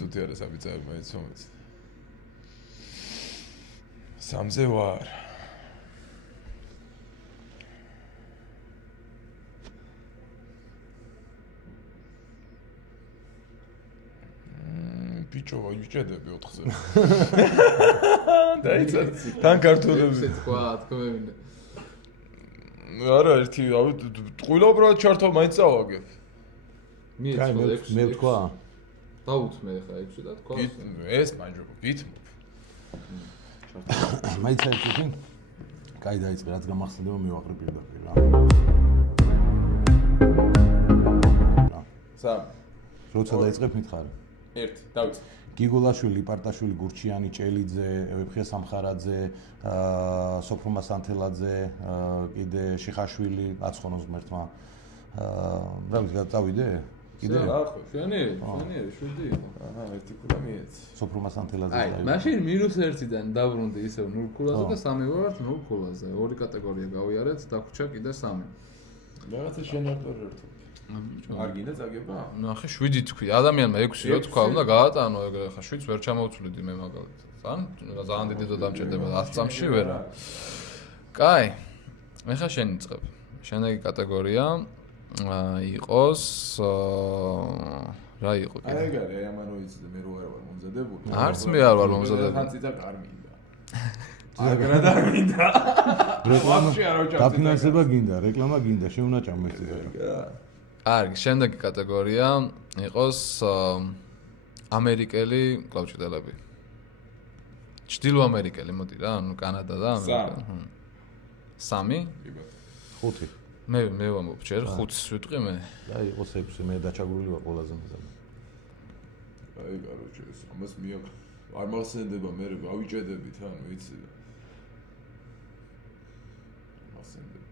წუთი არა 3 წელი მეცომეთ. 3-ზე ვარ. ბიჭო, ვიჭედები 4-ზე. დაიცაცი. თან ქართულებზე თქვა, თქვენ. არა, ერთი, ტყუილაბრად ჩართო მაინც წავაგებ. მე თქვა. დაუთმე ხა 6 და თქვა. ეს მაჯობა, გითმობ. მაინც აიწყე. კაი დაიწყე, რაც გამახსენდება მივაყრი პირდაპირ რა. 3. როცა დაიწყებ მითხარი. 1. დავიწყე. გიგოლაშვილი, პარტაშვილი, გურჩიანი, ჭელიძე, ვეფხია სამხარაძე, სოფრო მასანთელაძე, კიდე შიხაშვილი, აცხონოს ღმერთმა. რა ვიცი, წავიდე? კიდე? ახლა შენი 7. აჰა, ერთი ქულა მიეც. სოფრო მასანთელაძე აი, მაშინ -1-დან დაბრუნდი ისევ 0 ქულაზე და 3 ვართ 0 ქულაზე. ორი კატეგორია გავიარეთ, დაგვრჩა კიდე 3. რაღაცა შენ არ დარერთო. არ გინდა წაგება? ნახე 7 თქვი. ადამიანმა 6 რო თქვა, უნდა გაატანო ეგრე. ხა 7 ვერ ჩამოვთვლიდი მე მაგალითად. თან ძალიან დიდი და დამჭირდება 10 წამში ვერა. კაი. ეხლა შენ იწყებ. შენაგი კატეგორია იყოს რა იყო კიდე? აი ეგ არის, ამან როიცი მე რო არ ვარ მომზადებული. არც მე არ ვარ მომზადებული. ხან წიძა არ მინდა. აგრად არ მინდა. რეკლამა დაფინანსება გინდა, რეკლამა გინდა, შეუნაჭამ ეს წიძა. კარგი, შემდეგი კატეგორია იყოს ამერიკელი კლავჭიდელები. ჩრდილო ამერიკელი, მოდი რა, ანუ კანადა და ამერიკა. 3? 5. მე ვამბობ, ჯერ 5-ს ვიტყვი მე. და იყოს 6, მე დაჩაგრული ვარ ყველაზე მზად. აი, კაროჩე, ამას მიაკ არ მახსენდება მე გავიჭედებით, ანუ ვიცი. მახსენდება.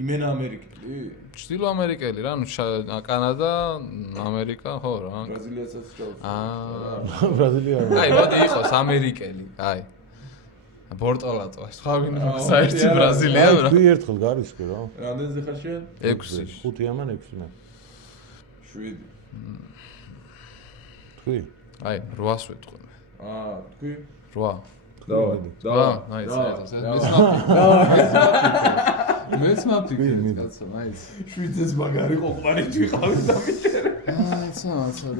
იმენა ამერიკელი? ჩრდილო ამერიკელი რა, ანუ კანადა, ამერიკა, ხო რა. ბრაზილიასაც ჩავს. ბრაზილია. აი, მოდი იყოს ამერიკელი, აი. ბორტოლატო, სხვა ვინ საერთი ბრაზილია რა. აი, ერთხელ გარისკე რა. რამდენზე ხარ შენ? 6. 5 ამან 6 მე. 7. თქვი? აი, 8-ს ვეთქვი მე. თქვი? 8. მეც მაფიქრე კაცო, მაინც. შვიცეს მაგარი ყოყმარით ვიყავით და მიჭერე.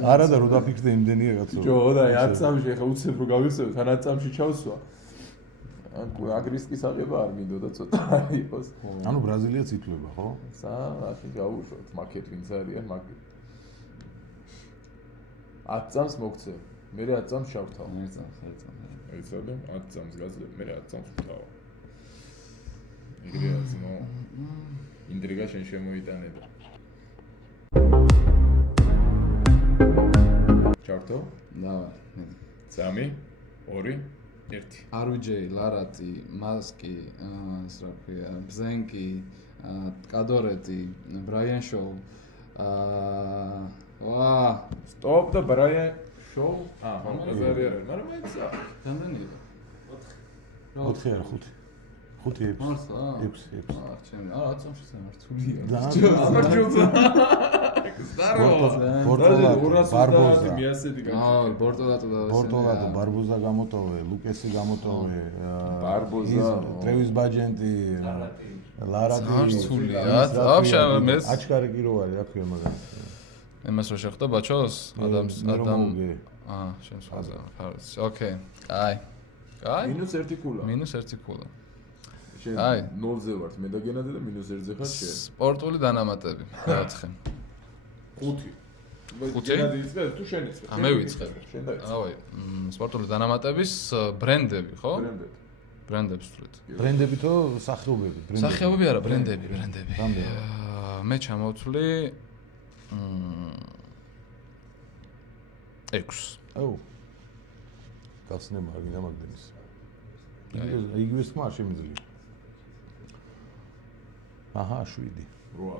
არა და რო დაფიქრდე იმდენია კაცო. ჯო და 10 წამში ხა უცებ რო გავიხსენებ, თან 10 წამში ჩავსვა. აგრისკის აღება არ მინდოდა ცოტა იყოს. ანუ ბრაზილიაც ითვლება, ხო? ახი გავუშვათ, მაკეთ ვინც არიან, მაკეთ. 10 წამს მოგცე. მე 10 წამს შავთავ. 1 წამს. ეცადე 10 წამს გაძლებ, მე 10 წამს ვთავ. იგრეა ძმო. ინტრიგა შენ შემოიტანება. ჩავთო? დავარ. 3 2 1 RJ, ლარატი, მასკი, ეს რა ქვია, ბზენკი, კადორეტი, ბრაიან შოუ. სტოპ და ბრაიან შოუ? მაგარი არა, მაგრამ მეცა. რამდენია? 4 არა 5. 5 მართლა? 6. ჩემი. რა წამში სამართულია. ბარბოზა. მიასედი ბორტოლატო, ბარბოზა გამოტოვე, ლუკესი გამოტოვე, ბარბოზა, ტრევის ბაჯენტი, ლარატი. სამართულია. вообще მეც აჩქარი კი რო არის, აქვია მაგას. იმას რო შეხვდა ბაჩოს ადამს შენ სხვაზე. ოკეი. კაი. -1 კულა. -1 კულა. შენ 0-ზე ვართ, მე და გენადე და -1-ზე ხარ შენ. სპორტული დანამატები. 4. 5. გენადე იწყე, თუ შენ იწყე. მე ვიწყე. შენ დაიწყე. ავაი, სპორტული დანამატების ბრენდები, ხო? ბრენდებს ვთვლით. ბრენდები თო სახეობები, სახეობები არა, ბრენდები. რამდენი? მე ჩამოვთვლი 6. აუ. გასნება არ გინდა მაგდენის. იგივე თქმა არ შემიძლია. აჰა, 7. 8.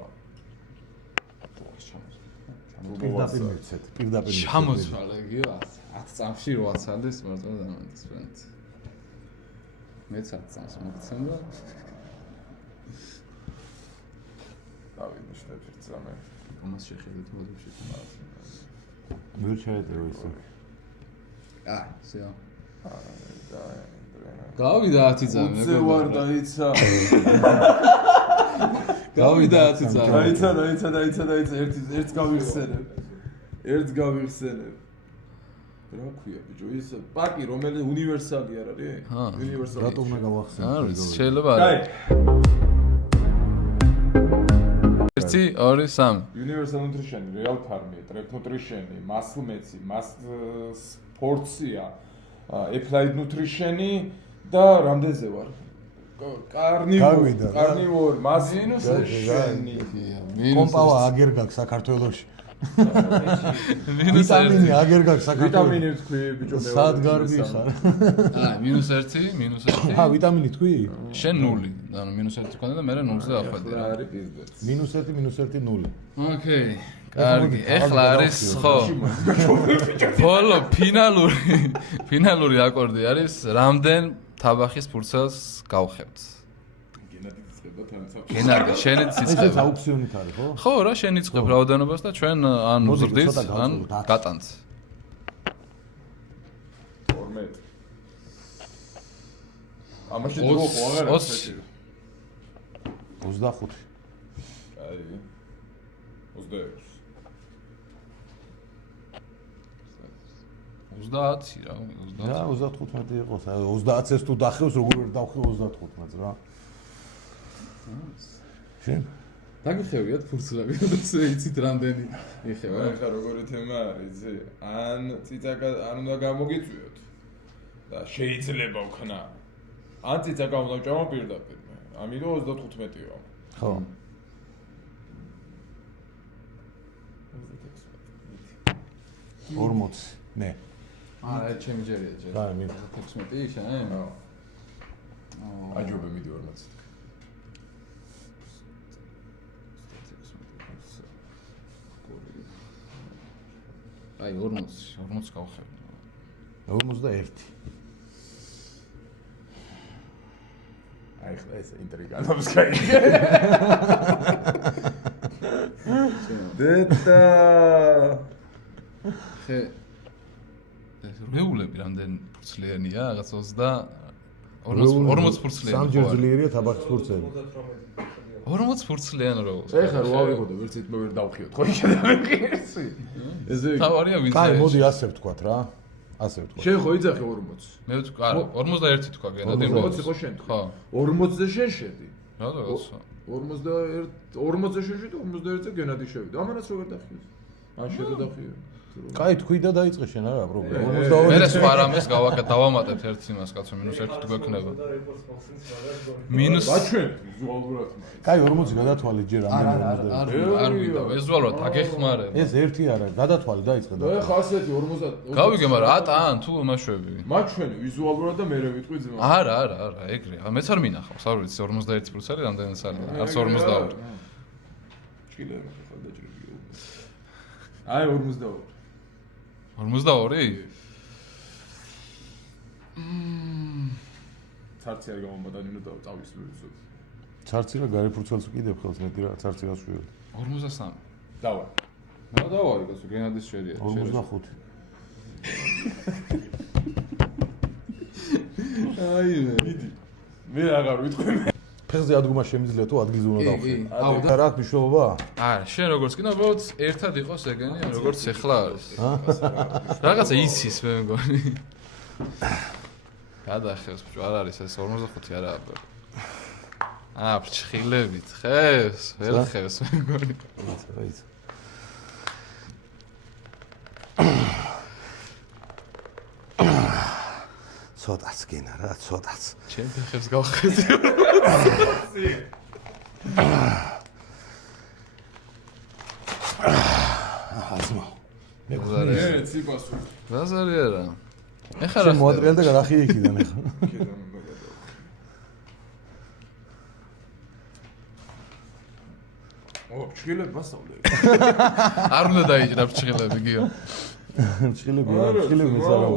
პირდაპირ მივცეთ, პირდაპირ მივცეთ. ჩამოцვალე გიო 10 წამში 8 წამს სპორტული დანამატების ბრენდი. მეც 10 წამს მოგცემ და დავინიშნებ ერთსამე. ამას შეხედეთ მოდებში. ვერ ჩაეწერო ისე. სიო. გავიდა 10 წამი. უცე ვარ დაიცა. გავიდა 10 წამი. დაიცა, ერთ გავიხსენებ. რა ქვია ბიჭო, ის პაკი რომელიც უნივერსალი არ არის? უნივერსალი. რატომ უნდა გავახსენო? არის, შეიძლება არა. 1 2 3 Universal Nutrition, Real Farm, Trek Nutrition, Muscle Medicine, Muscle Sports-ია, Applied Nutrition და რამდენზე ვარ? Carnivore, Muscle Nutrition. კომპავა აგერ გაქვს საქართველოში. -1 ვიტამინი აგერ გაქვს საქართველოში. ვიტამინი თქვი ბიჭო მე. სად გარბი ხარ? -1 ვიტამინი თქვი? შენ 0. ანუ -1 თქვა და მე 0-ზე ახვედი. რა არის პიზდეც. -1 -1 0. ოკეი. კარგი, ეხლა არის ხო. ბოლო ფინალური აკორდი არის რამდენ თაბახის ფურცელს გავხებთ. გენადი შენიც ეს იწყება. აუქციონით არის, ხო? ხო რა, შენ იწყებ რაოდენობას და ჩვენ ან ვზრდით, ან გატანთ. 12. ამაში დრო ხო აღარ არის. 25. აი. 26. 30 რა, 30. რა 35 იყოს. 30-ს თუ დახევს როგორ ვერ დავხევ 35-ს რა. შენ? დაგიხევიათ ფურცლები, როდესაც იცით რამდენი იხევა. ახლა როგორი თემა არის, იცი? ან ციცაკა არ უნდა გამოგიწვიოთ და შეიძლება ვქნა. ან ციცაკა უნდა ვჭამო პირდაპირ. ამიტომ 35-ია. ხო. 40. ნე. არა, ჩემი ჯერია ჯერ. და მე 16 შენ? ხო. აჯობე მიდი 40. აი 40 გავხები. 41. აი ხლა ეს ინტრიგანობს კაი. დეტა. ხე ეს რეულები რამდენ ფურცლიანია? რაღაც 40 ფურცლიანი. სამჯერ ძლიერია თაბახის ფურცელი. 40 ფურცლიან როულს. ეხლა რო ავიღო და ვერც იტმე ვერ დავხიოთ. ხო შედავიყიესი. ესე თავარია ვინც. კაი, მოდი ასე ვთქვათ რა. ასე ვთქვათ. შენ ხო იძახი 40. მე ვთქვა, არა, 41 თქვა გენადი. 40 ხო შენ თქვა. 40-ზე შენ შედი. რატო? 40-ზე შენ შედი, 41-ზე გენადი შევიდა. ამანაც რო ვერ დახიოს. ან შენ რო დახიო. კაი, თქვი და დაიწყე შენ არა პრობლემა. მე სხვა რამეს დავამატებთ ერთ იმას კაცო -1 გვექნება. მინუს ბაჩვენ ვიზუალურად. კაი, 40 გადათვალე ჯერ ამდენი 40. არ ვიდა, ვიზუალურად აგეხმარებ. ეს ერთი არა, გადათვალე დაიწყე და. ეხა ასეთი 40. გავიგე, მაგრამ ატან თუ მაშვები. მაჩვენი ვიზუალურად და მე ვიტყვი ძმა. არა, ეგრე. მეც არ მინახავს, არ ვიცი 41 პლუს არის რამდენი სალია. არც 42. ჭილები ხო დაჭრებია. აი 42. 42? ცარცი არ გამომატანინო და წავისვლი. ცარცი რა გარე ფურცელს უკიდებ ხელს მეტი რა ცარცი რა შვიდი. 53. დავა. რა დავარი გასო გენადის შედია. 45. აი მე აღარ ვიტყვი. ფეხზე ადგომა შემიძლია თუ ადგილზე უნდა დავხსნი. აუ და რა მნიშვნელობა? არა, შენ როგორც კი ნაბოთ ერთად იყოს ეგენი, როგორც ეხლა არის. რაღაცა იცის მე მგონი. გადახევს ბჭო, არ არის ეს 45 არა. ფრჩხილებით ხევს, ვერ ხევს მე მგონი. რაიც. ცოტაც გენა რა, ცოტაც. ჩემ ფეხებს გავხედი. აზმა. მე ციპასო. ბაზარი არა. ეხლა რა შენ მოატრიალ და გადახიე იქიდან ეხლა. ჩხილები მასავლე. არ უნდა დაიჭრა ფრჩხილები გიო. ჩხილები მეც არა.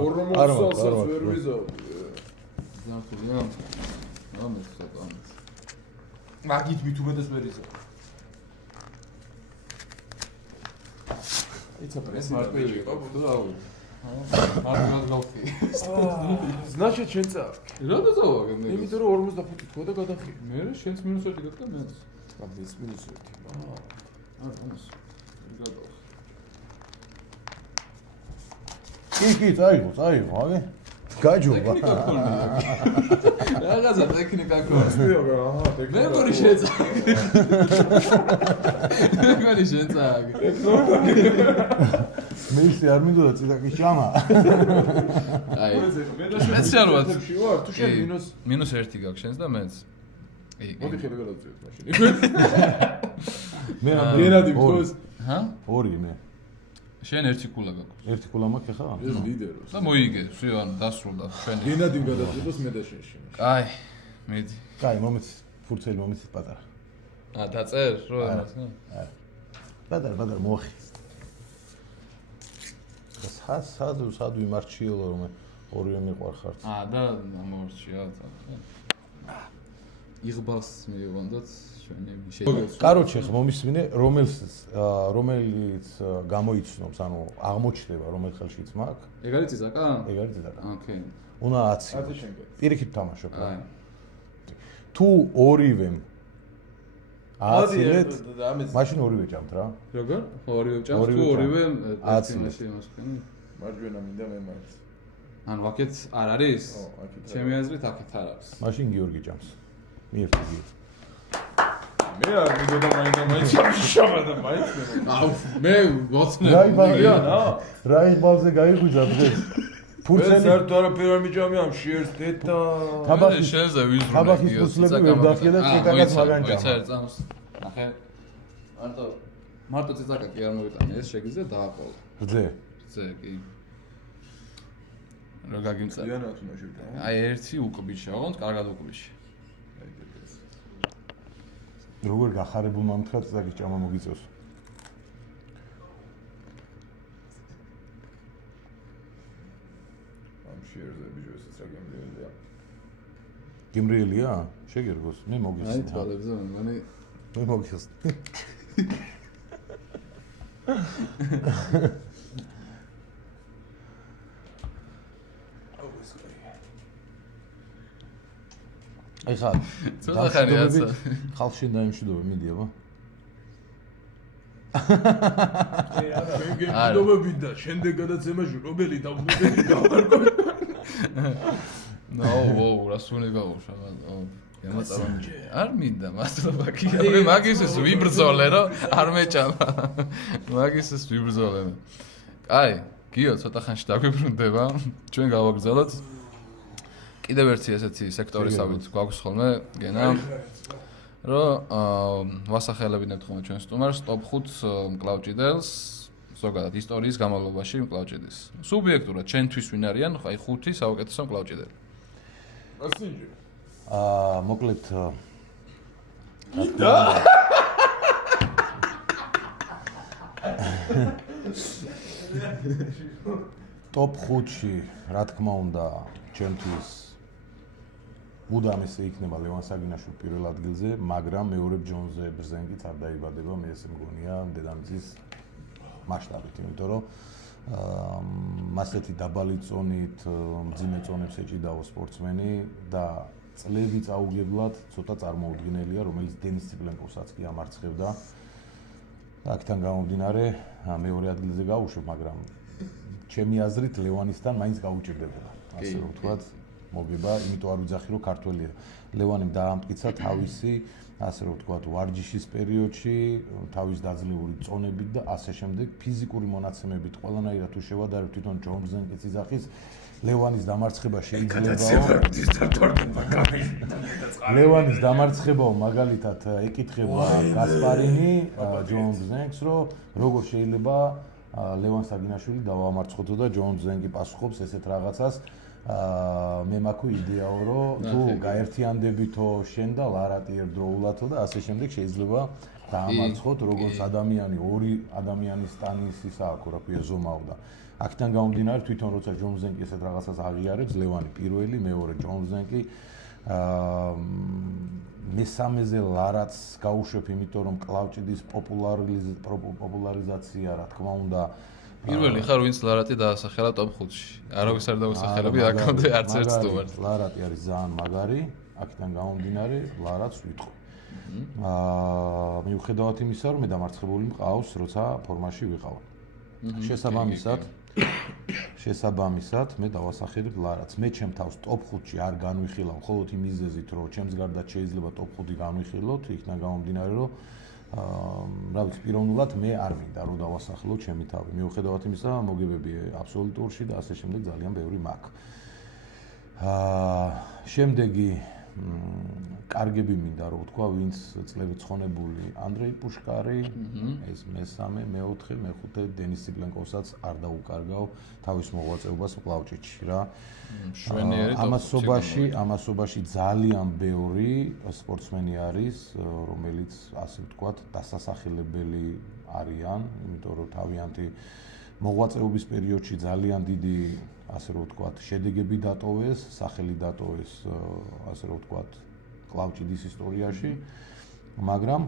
არა, ვერ ვიზავ. ზართულია. ამას საკამს. მაგით მით უმეტეს ვერ იზავ. იცი პრეს მარტივი იყო, ბუდო აუ. არ გავხი. значит შენ წა. რატო წავაგე მე? იმიტომ რომ 45 თქვა და გადახი. მე შენც -1 გაკეთე მეც. გამდეს -1. არ მომს. გადავ. კი, წაიღო, აგე. გაჯობა. რაღაცა ტექნიკა ქონს. აჰა, მე მგონი შეწაგე. მე მგონი შეწაგე. მე ისე არ მინდოდა ციტაკი ჭამა. აი, სპეციალურად ვარ, თუ შენ -1 გაქვს შენს და მეც. მოდი ხელი გადავწიოთ მაშინ. მე გენადი მქოს. ჰა? 2 მე. შენ ერთი კულა გაქვს. ერთი კულა მაქვს ხა? ეს ლიდეროს. და მოიგე, всё, ან დასრულდა შენი. გენადი გადავწიოთ მე და შენ. აი, მიდი. კაი, მომეც ფურცელი მომეც პატარა. დაწერ, რო არა. პატარა მოხი. სად ვიმარჩიელო რომ ორივე მიყვარხართ. და ამორჩია თა. იღბას მივანდოთ ჩვენი შეჯიბება. კაროჩე ხ მომისმინე რომელიც გამოიცნობს, ანუ აღმოჩნდება რომელ ხელშიც მაქვს. ეგ არის წიზაკა? ეგ არის წიზაკა. ოკეი. უნდა 10. პირიქით თამაშობ. აი. თუ ორივემ აცილეთ, მაშინ ორივე ჭამთ რა. როგორ? ორივე ჭამთ, თუ ორივე აცილეთ იმას ხენი. მარჯვენა მინდა მე მაინც. ან ვაკეთ არ არის? ო, აქეთ. ჩემი აზრით აქეთ არ არის. მაშინ გიორგი ჭამს. მიერთი. მე არ მიგოდა მაინც შაბადა მაინც. აუ, მე მოცნე. რაი ბალზე გაიღვიძა დღეს. ფურცელი არ თუ არაფერ არ მიჭამი ამ შიერს დედა. თაბახის შენზე ვიზრუნე. თაბახის ფურცლები ვერ დახია და ცეკაკაც მაგან ჭამა. ვიცი, წამს. ნახე. მარტო ცეკაკა კი არ მოვიტანე, ეს შეგიძლია დააყოლა. რძე. ზე კი. რა გაგიმწა? იანა თუ მაშინ. აი ერთი უკბიში, ოღონდ კარგად უკბიში. როგორ გახარებულმა მითხრა წაგის ჭამა მოგიწევს. ამ შიერზე ბიჭოსაც რა გემრიელია. გემრიელია? შეგერგოს, მე მოგიხსნა. აი თვალებზე მეგონი მე მოგიხსნა. ეხლა ცოტა ხარიაცა. ხალხში დაიმშვიდობე, მიდი აბა. გეგმობები და შემდეგ გადაცემაში რომელი დავუდგენი გავარკვე. ნო, რასული გავუშვა. გამაწავანჯე. არ მინდა მასწავლება კი. მე მაგისეს ვიბრძოლე, რომ არ მეჭამა. მაგისეს ვიბრძოლე. აი, გიო ცოტა ხანში დაგვიბრუნდება. ჩვენ გავაგრძელოთ. კიდევ ერთი ესეთი სექტორისავით გვაქვს ხოლმე, გენა. რომ ვასახელებინებთ ხოლმე ჩვენ სტუმარს ტოპ 5 მკლავჭიდელს, ზოგადად ისტორიის განმავლობაში მკლავჭიდის. სუბიექტურად ჩვენთვის ვინ არიან, აი 5 საუკეთესო მკლავჭიდელი. ასინჯი. მოკლედ ტოპ 5-ში, რა თქმა უნდა, ჩემთვის უდამესი იქნება ლევან საგინაშვილი პირველ ადგილზე, მაგრამ მეორე ჯონზე ბრძენკიც არ დაიბადება, მე ესე მგონია დედამიწის მასშტაბით, იმიტომ რომ მასეთი დაბალი წონით, მძიმე წონებს ეჭიდაო სპორტსმენი და წლები წაუგებლად ცოტა წარმოუდგენელია, რომელიც დენის ციპლენკოვსაც კი ამარცხებდა. აქთან გამომდინარე, მეორე ადგილზე გავუშვებ, მაგრამ ჩემი აზრით ლევანისთან მაინც გაუჭირდებოდა. ასე რომ ვთქვათ, მოგება, იმიტომ არ ვიძახი, რომ ქართველია. ლევანიმ დაამტკიცა თავისი, ასე რომ ვთქვათ, ვარჯიშის პერიოდში, თავის დაძლეული წონებით და ასე შემდეგ, ფიზიკური მონაცემებით ყველანაირად თუ შევადარებ თვითონ ჯონ ბრძენკიც იძახის, ლევანის დამარცხება შეიძლებაო. ლევანის დამარცხებაო, მაგალითად ეკითხება გასპარინი ჯონ ბრძენკს, რომ როგორ შეიძლება ლევან საგინაშვილი დავამარცხოთო და ჯონ ბრძენკი პასუხობს ესეთ რაღაცას. მე მაქვს იდეაო, რომ თუ გაერთიანდებითო შენ და ლარატი ერთდროულათო და ასე შემდეგ შეიძლება დაამარცხოთ როგორც ადამიანი, ორი ადამიანის ტანის ისა აქვს, რა ქვია, ზომაო და აქედან გამომდინარე თვითონ როცა ჯონ ბრძენკი ესეთ რაღაცას აღიარებს, ლევანი პირველი, მეორე ჯონ ბრძენკი მესამეზე ლარატს გავუშვებ, იმიტომ რომ კლავჭიდის პოპულარიზაცია, რა თქმა უნდა, პირველი ხარ ვინც ლარატი დაასახელა ტოპ 5-ში. არავის არ დაუსახელები აქამდე არც ერთ სტუმარს. ლარატი არის ძალიან მაგარი, აქედან გამომდინარე ლარატს ვიტყვი. მიუხედავად იმისა, რომ მე დამარცხებული მყავს, როცა ფორმაში ვიყავ. შესაბამისად, მე დავასახელებ ლარატს. მე ჩემ თავს ტოპ 5-ში არ განვიხილავ, მხოლოდ იმ მიზეზით, რომ ჩემს გარდა შეიძლება ტოპ 5 განვიხილოთ, იქიდან გამომდინარე, რომ რა ვიცი, პიროვნულად მე არ მინდა რომ დავასახლო ჩემი თავი. მიუხედავად იმისა, მოგებები აბსოლუტურში და ასე შემდეგ ძალიან ბევრი მაქვს. შემდეგი კარგები მინდა რომ ვთქვა, ვინც წლებით ცხონებული ანდრეი პუშკარი, ეს მესამე, მეოთხე, მეხუთე დენის ციპლენკოვსაც არ დაუკარგავ თავის მოღვაწეობას მკლავჭიდში რა. შვენიერი ამასობაში ძალიან ბევრი სპორტსმენი არის, რომელიც ასე ვთქვათ, დასასახელებელი არიან, იმიტომ რომ თავიანთი მოღვაწეობის პერიოდში ძალიან დიდი, ასე რომ ვთქვათ, შედეგები დატოვეს, სახელი დატოვეს, ასე რომ ვთქვათ, კლავჭიდის ისტორიაში, მაგრამ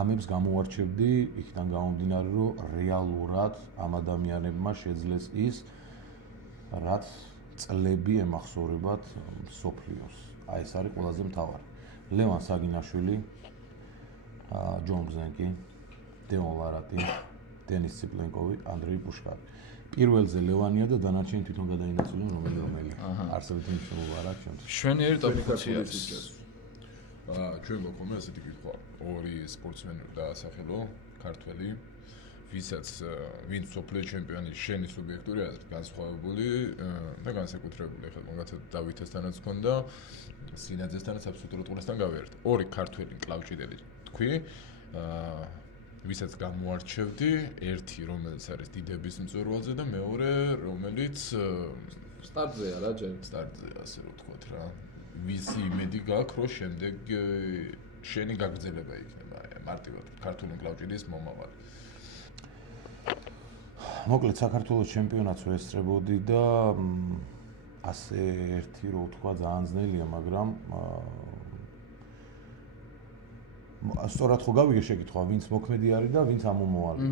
ამებს გამოვარჩევდი იქიდან გამომდინარე, რომ რეალურად ამ ადამიანებმა შეძლეს ის, რაც წლები ემახსოვრებათ მსოფლიოს. აი ეს არის ყველაზე მთავარი. ლევან საგინაშვილი, ჯონ ბრძენკი, დეონ ლარატი, დენის ციპლენკოვი, ანდრეი პუშკარი. პირველზე ლევანია და დანარჩენი თვითონ გადაინაცვლენ რომელი. არსებითი მნიშვნელობა არ აქვს ჩემთვის. შვენიერი ტოპ 5 არის. ჩვენ გვაქვს ასეთი კითხვა. ორი სპორტსმენი დაასახელო, ქართველი, ვინც სოფლიო ჩემპიონი, შენი სუბიექტური აზრით განსხვავებული და განსაკუთრებული. ხა მაგათაც დავითესთანაც ჰქონდა, სინაძესთანაც აბსოლუტურად ყველასთან გავიერთე. ორი ქართველი მკლავჭიდელი თქვი, ვისაც გამოარჩევდი, ერთი რომელიც არის დიდების მწვერვალზე და მეორე რომელიც სტარტზეა რა ჯერ. სტარტზეა, ასე რომ ვთქვათ რა. ვისი იმედი გაქვს, რომ შემდეგ შენი გაგრძელება იქნება მარტივად ქართული მკლავჭიდის მომავალი. მოკლედ საქართველოს ჩემპიონატს ვესწრებოდი და ასე ერთი რო ვთქვა ძალიან ძნელია, მაგრამ სწორად ხო გავიგე შეკითხვა, ვინც მოქმედი არის და ვინც ამომავალი.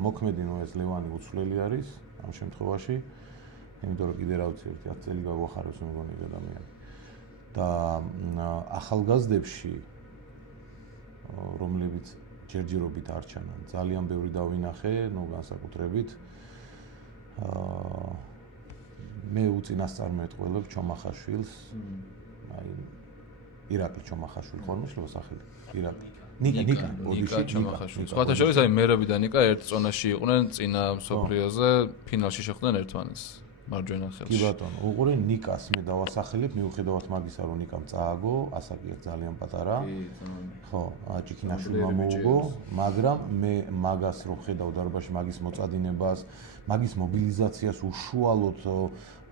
მოქმედი ნუ ეს ლევანი უცვლელი არის ამ შემთხვევაში, იმიტომ რომ კიდე რა ვიცი, 10 წელი გაგვახარებს მეგონი ადამიანი. და ახალგაზრდებში რომლებიც ჯერჯერობით არ ჩანან ძალიან ბევრი დავინახე, განსაკუთრებით მე უწინასწარმეტყველებ ჩომახაშვილს, აი ირაკლი ჩომახაშვილი ხოლმე შეიძლება სახელი? ირაკლი. ნიკა ჩომახაშვილი. სხვათა შორის აი მერაბი და ნიკა ერთ წონაში იყვნენ წინა მსოფლიოზე, ფინალში შეხვდნენ ერთმანეთს. მარჯვენა ხელში. კი ბატონო, უყურე ნიკას მე დავასახელებ, მიუხედავად მაგისა, რომ ნიკამ წააგო, ასაკი ძალიან პატარა. ხო, ჭიქინაშვილმა მოუგო, მაგრამ მე მაგას რო ხედავ დარბაზში მაგის მოწადინებას, მაგის მობილიზაციას უშუალოდ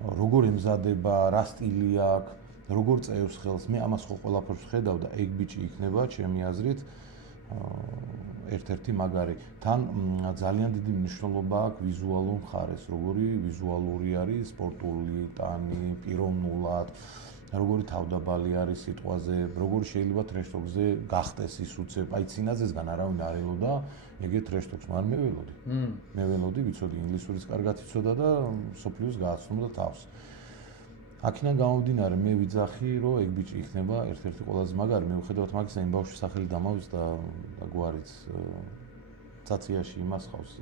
როგორ ემზადება, რა სტილი აქვს, როგორ წევს ხელს, მე ამას ხო ყველაფერს ხედავ და ეგ ბიჭი იქნება ჩემი აზრით ერთ-ერთი მაგარი. თან ძალიან დიდი მნიშვნელობა აქვს ვიზუალურ მხარეს, როგორი ვიზუალური არის სპორტული ტანი, პიროვნულად, როგორი თავდაბალი არის სიტყვაზე, როგორი შეიძლება ტრეშტოკზე გახდეს ის უცებ. აი წინაზესგან არავინ არ ელოდა ეგეთ ტრეშტოკს, მაგრამ მე ველოდი. მე ველოდი, ვიცოდი ინგლისურის კარგად იცოდა და სოფლიოს გააცნობდა თავს. აქედან გამომდინარე მე ვიძახი, რომ ეგ ბიჭი იქნება ერთ-ერთი ყველაზე მაგარი, მიუხედავად მაგისა, იმ ბავშვის სახელი დამავის და გვარიც ცაციაში იმას ხავს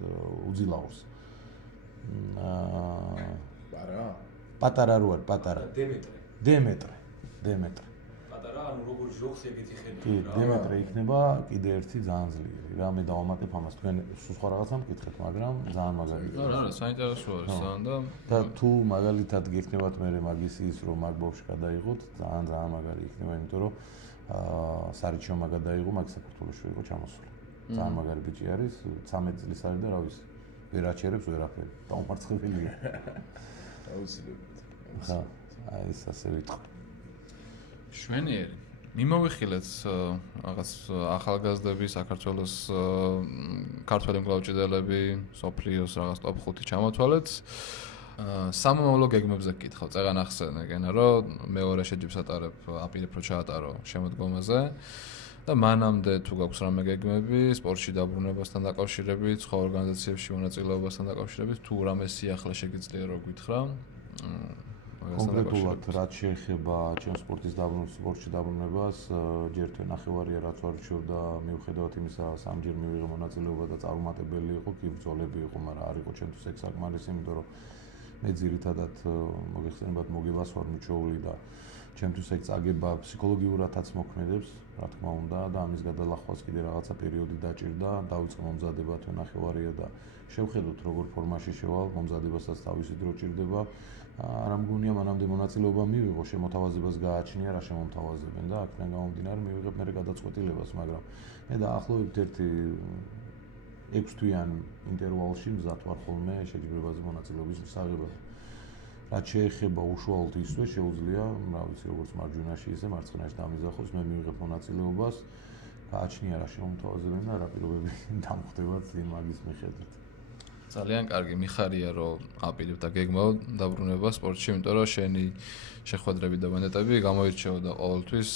უძილაურს. პატარა რო არის, პატარა. დემეტრე. პატარა, ანუ როგორ ჟოქს ეგეთი ხელი. კი, დემეტრე იქნება კიდე ერთი ძალიან ძლიერი. რა მე დავამატებ ამას, თქვენ სულ სხვა რაღაცა მკითხეთ, მაგრამ ძალიან მაგარი. რა, საინტერესო არის ძალიან და თუ მაგალითად გექნებათ მე მაგის ის რომ მაგ ბავშვი გადაიღოთ, ძალიან მაგარი იქნება, იმიტომ რომ სარიჩო მაგ გადაიღო, მაგ საქართველოში იყო ჩამოსული. ძალიან მაგარი ბიჭი არის, 13 წლის არის და რა ვიცი, ვერ აჩერებს ვერაფერი. დაუმარცხებელია. აუცილებლად. ხა, აი ეს ასე ვიტყვი. შვენიერი. მიმოვიხილეთ რაღაც ახალგაზრდები, საქართველოს ქართველი მკლავჭიდელები, სოფლიოს რაღაც ტოპ 5 ჩამოთვალეთ. სამომავლო გეგმებზე გკითხავ, წეგან ახსენე გენა, რომ მეორე შეჯიბს ატარებ, აპირებ რომ ჩაატარო შემოდგომაზე. და მანამდე თუ გაქვს რამე გეგმები სპორტში დაბრუნებასთან დაკავშირებით, სხვა ორგანიზაციებში მონაწილეობასთან დაკავშირებით, თუ რამე სიახლე შეგიძლია რომ გითხრა? კონკრეტულად რაც შეეხება ჩემს სპორტში დაბრუნებას, ჯერ თუ ნახევარია რაც არ ვჩვევდა, მიუხედავად იმისა, სამჯერ მივიღე მონაწილეობა და წარუმატებელი იყო, კი ბრძოლები იყო, მაგრამ არ იყო ჩემთვის ეგ საკმარისი, იმიტომ რომ მე ძირითადად მოგეხსენებათ მოგებას ვარ მიჩვეული და ჩემთვის ეგ წაგება ფსიქოლოგიურადაც მოქმედებს, რა თქმა უნდა, და ამის გადალახვას კიდე რაღაცა პერიოდი დაჭირდა, დავიწყე მომზადება თუ ნახევარია და შევხედოთ როგორ ფორმაში შევალ, მომზადებასაც თავისი დრო ჭირდება. არ მგონია მანამდე მონაწილეობა მივიღო, შემოთავაზებას გააჩნია რა შემომთავაზებენ და აქედან გამომდინარე მივიღებ მე გადაწყვეტილებას, მაგრამ მე დაახლოებით ერთი 6 თვიან ინტერვალში მზად ვარ ხოლმე შეჯიბრებაზე მონაწილეობის მისაღებად. რაც შეეხება უშუალოდ ისვე შეუძლია, რა ვიცი, როგორც მარჯვენაში ისე მარცხენაში დამიზახოს, მე მივიღებ მონაწილეობას, გააჩნია რა შემომთავაზებენ და რა პირობები დამხვდებათ იმ მაგის მიხედვით. ძალიან კარგი, მიხარია რომ აპირებ და გეგმავ დაბრუნება სპორტში, იმიტომ რომ შენი შეხვედრები და ვენეტები გამოირჩეოდა ყოველთვის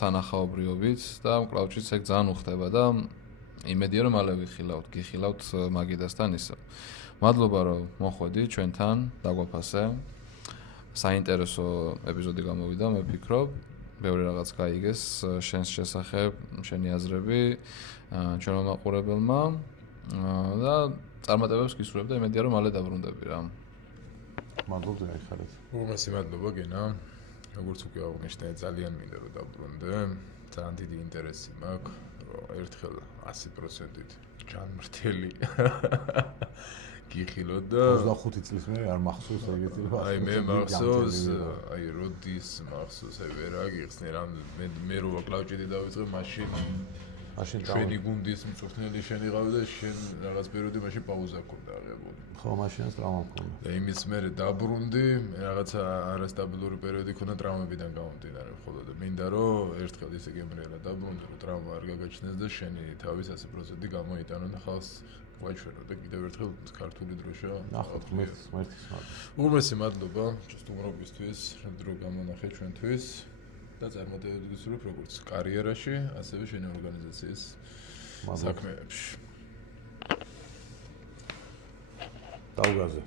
სანახაობრიობით და მკლავჭიც ეგ ძალიან უხდება და იმედია რომ მალე გიხილავთ მაგიდასთან ისე. მადლობა რომ მოხვედი ჩვენთან, დაგვაფასე. საინტერესო ეპიზოდი გამოვიდა, მე ვფიქრობ. ბევრი რაღაც გაიგეს შენს შესახებ, შენი აზრები ჩვენმა მაყურებელმა და წარმატებებს გისურვებ და იმედია რომ მალე დაბრუნდები რა. მადლობა გაიხარეთ. უღმესი მადლობა გენა. როგორც უკვე აღნიშნე, ძალიან მინდა რომ დაბრუნდე. ძალიან დიდი ინტერესი მაქვს, რომ ერთხელ 100%-ით ჯანმრთელი გიხილოთ და 25 წლის მერე არ მახსოვს ეგეთი რა. აი მე მახსოვს, აი როდის მახსოვს, აი ვერ აგიხსნე რა მე რო კლავჭიდი დავიწყე მაშინ ჩვენი გუნდის მწვრთნელი შენ იყავი და შენ რაღაც პერიოდი მაშინ პაუზა ქონდა აღებული. ხო, მაშინაც ტრავმა მქონდა. და იმის მერე დაბრუნდი, რაღაცა არასტაბილური პერიოდი ქონდა ტრავმებიდან გამომდინარე მხოლოდ და მინდა რომ ერთხელ ისე გემრიელა დაბრუნდი, რომ ტრავმა არ გაგაჩნდეს და შენი თავის 100% გამოიტანო და ხალხს ვაჩვენო და კიდევ ერთხელ ქართული დროშა. ნახოთ, მერტის მადლობა. უღმესი მადლობა სტუმრობისთვის, რომ გამონახე ჩვენთვის. და წარმატებებს გისურვებ როგორც კარიერაში, ასევე შენი ორგანიზაციის საქმეებში. დაუგაზე.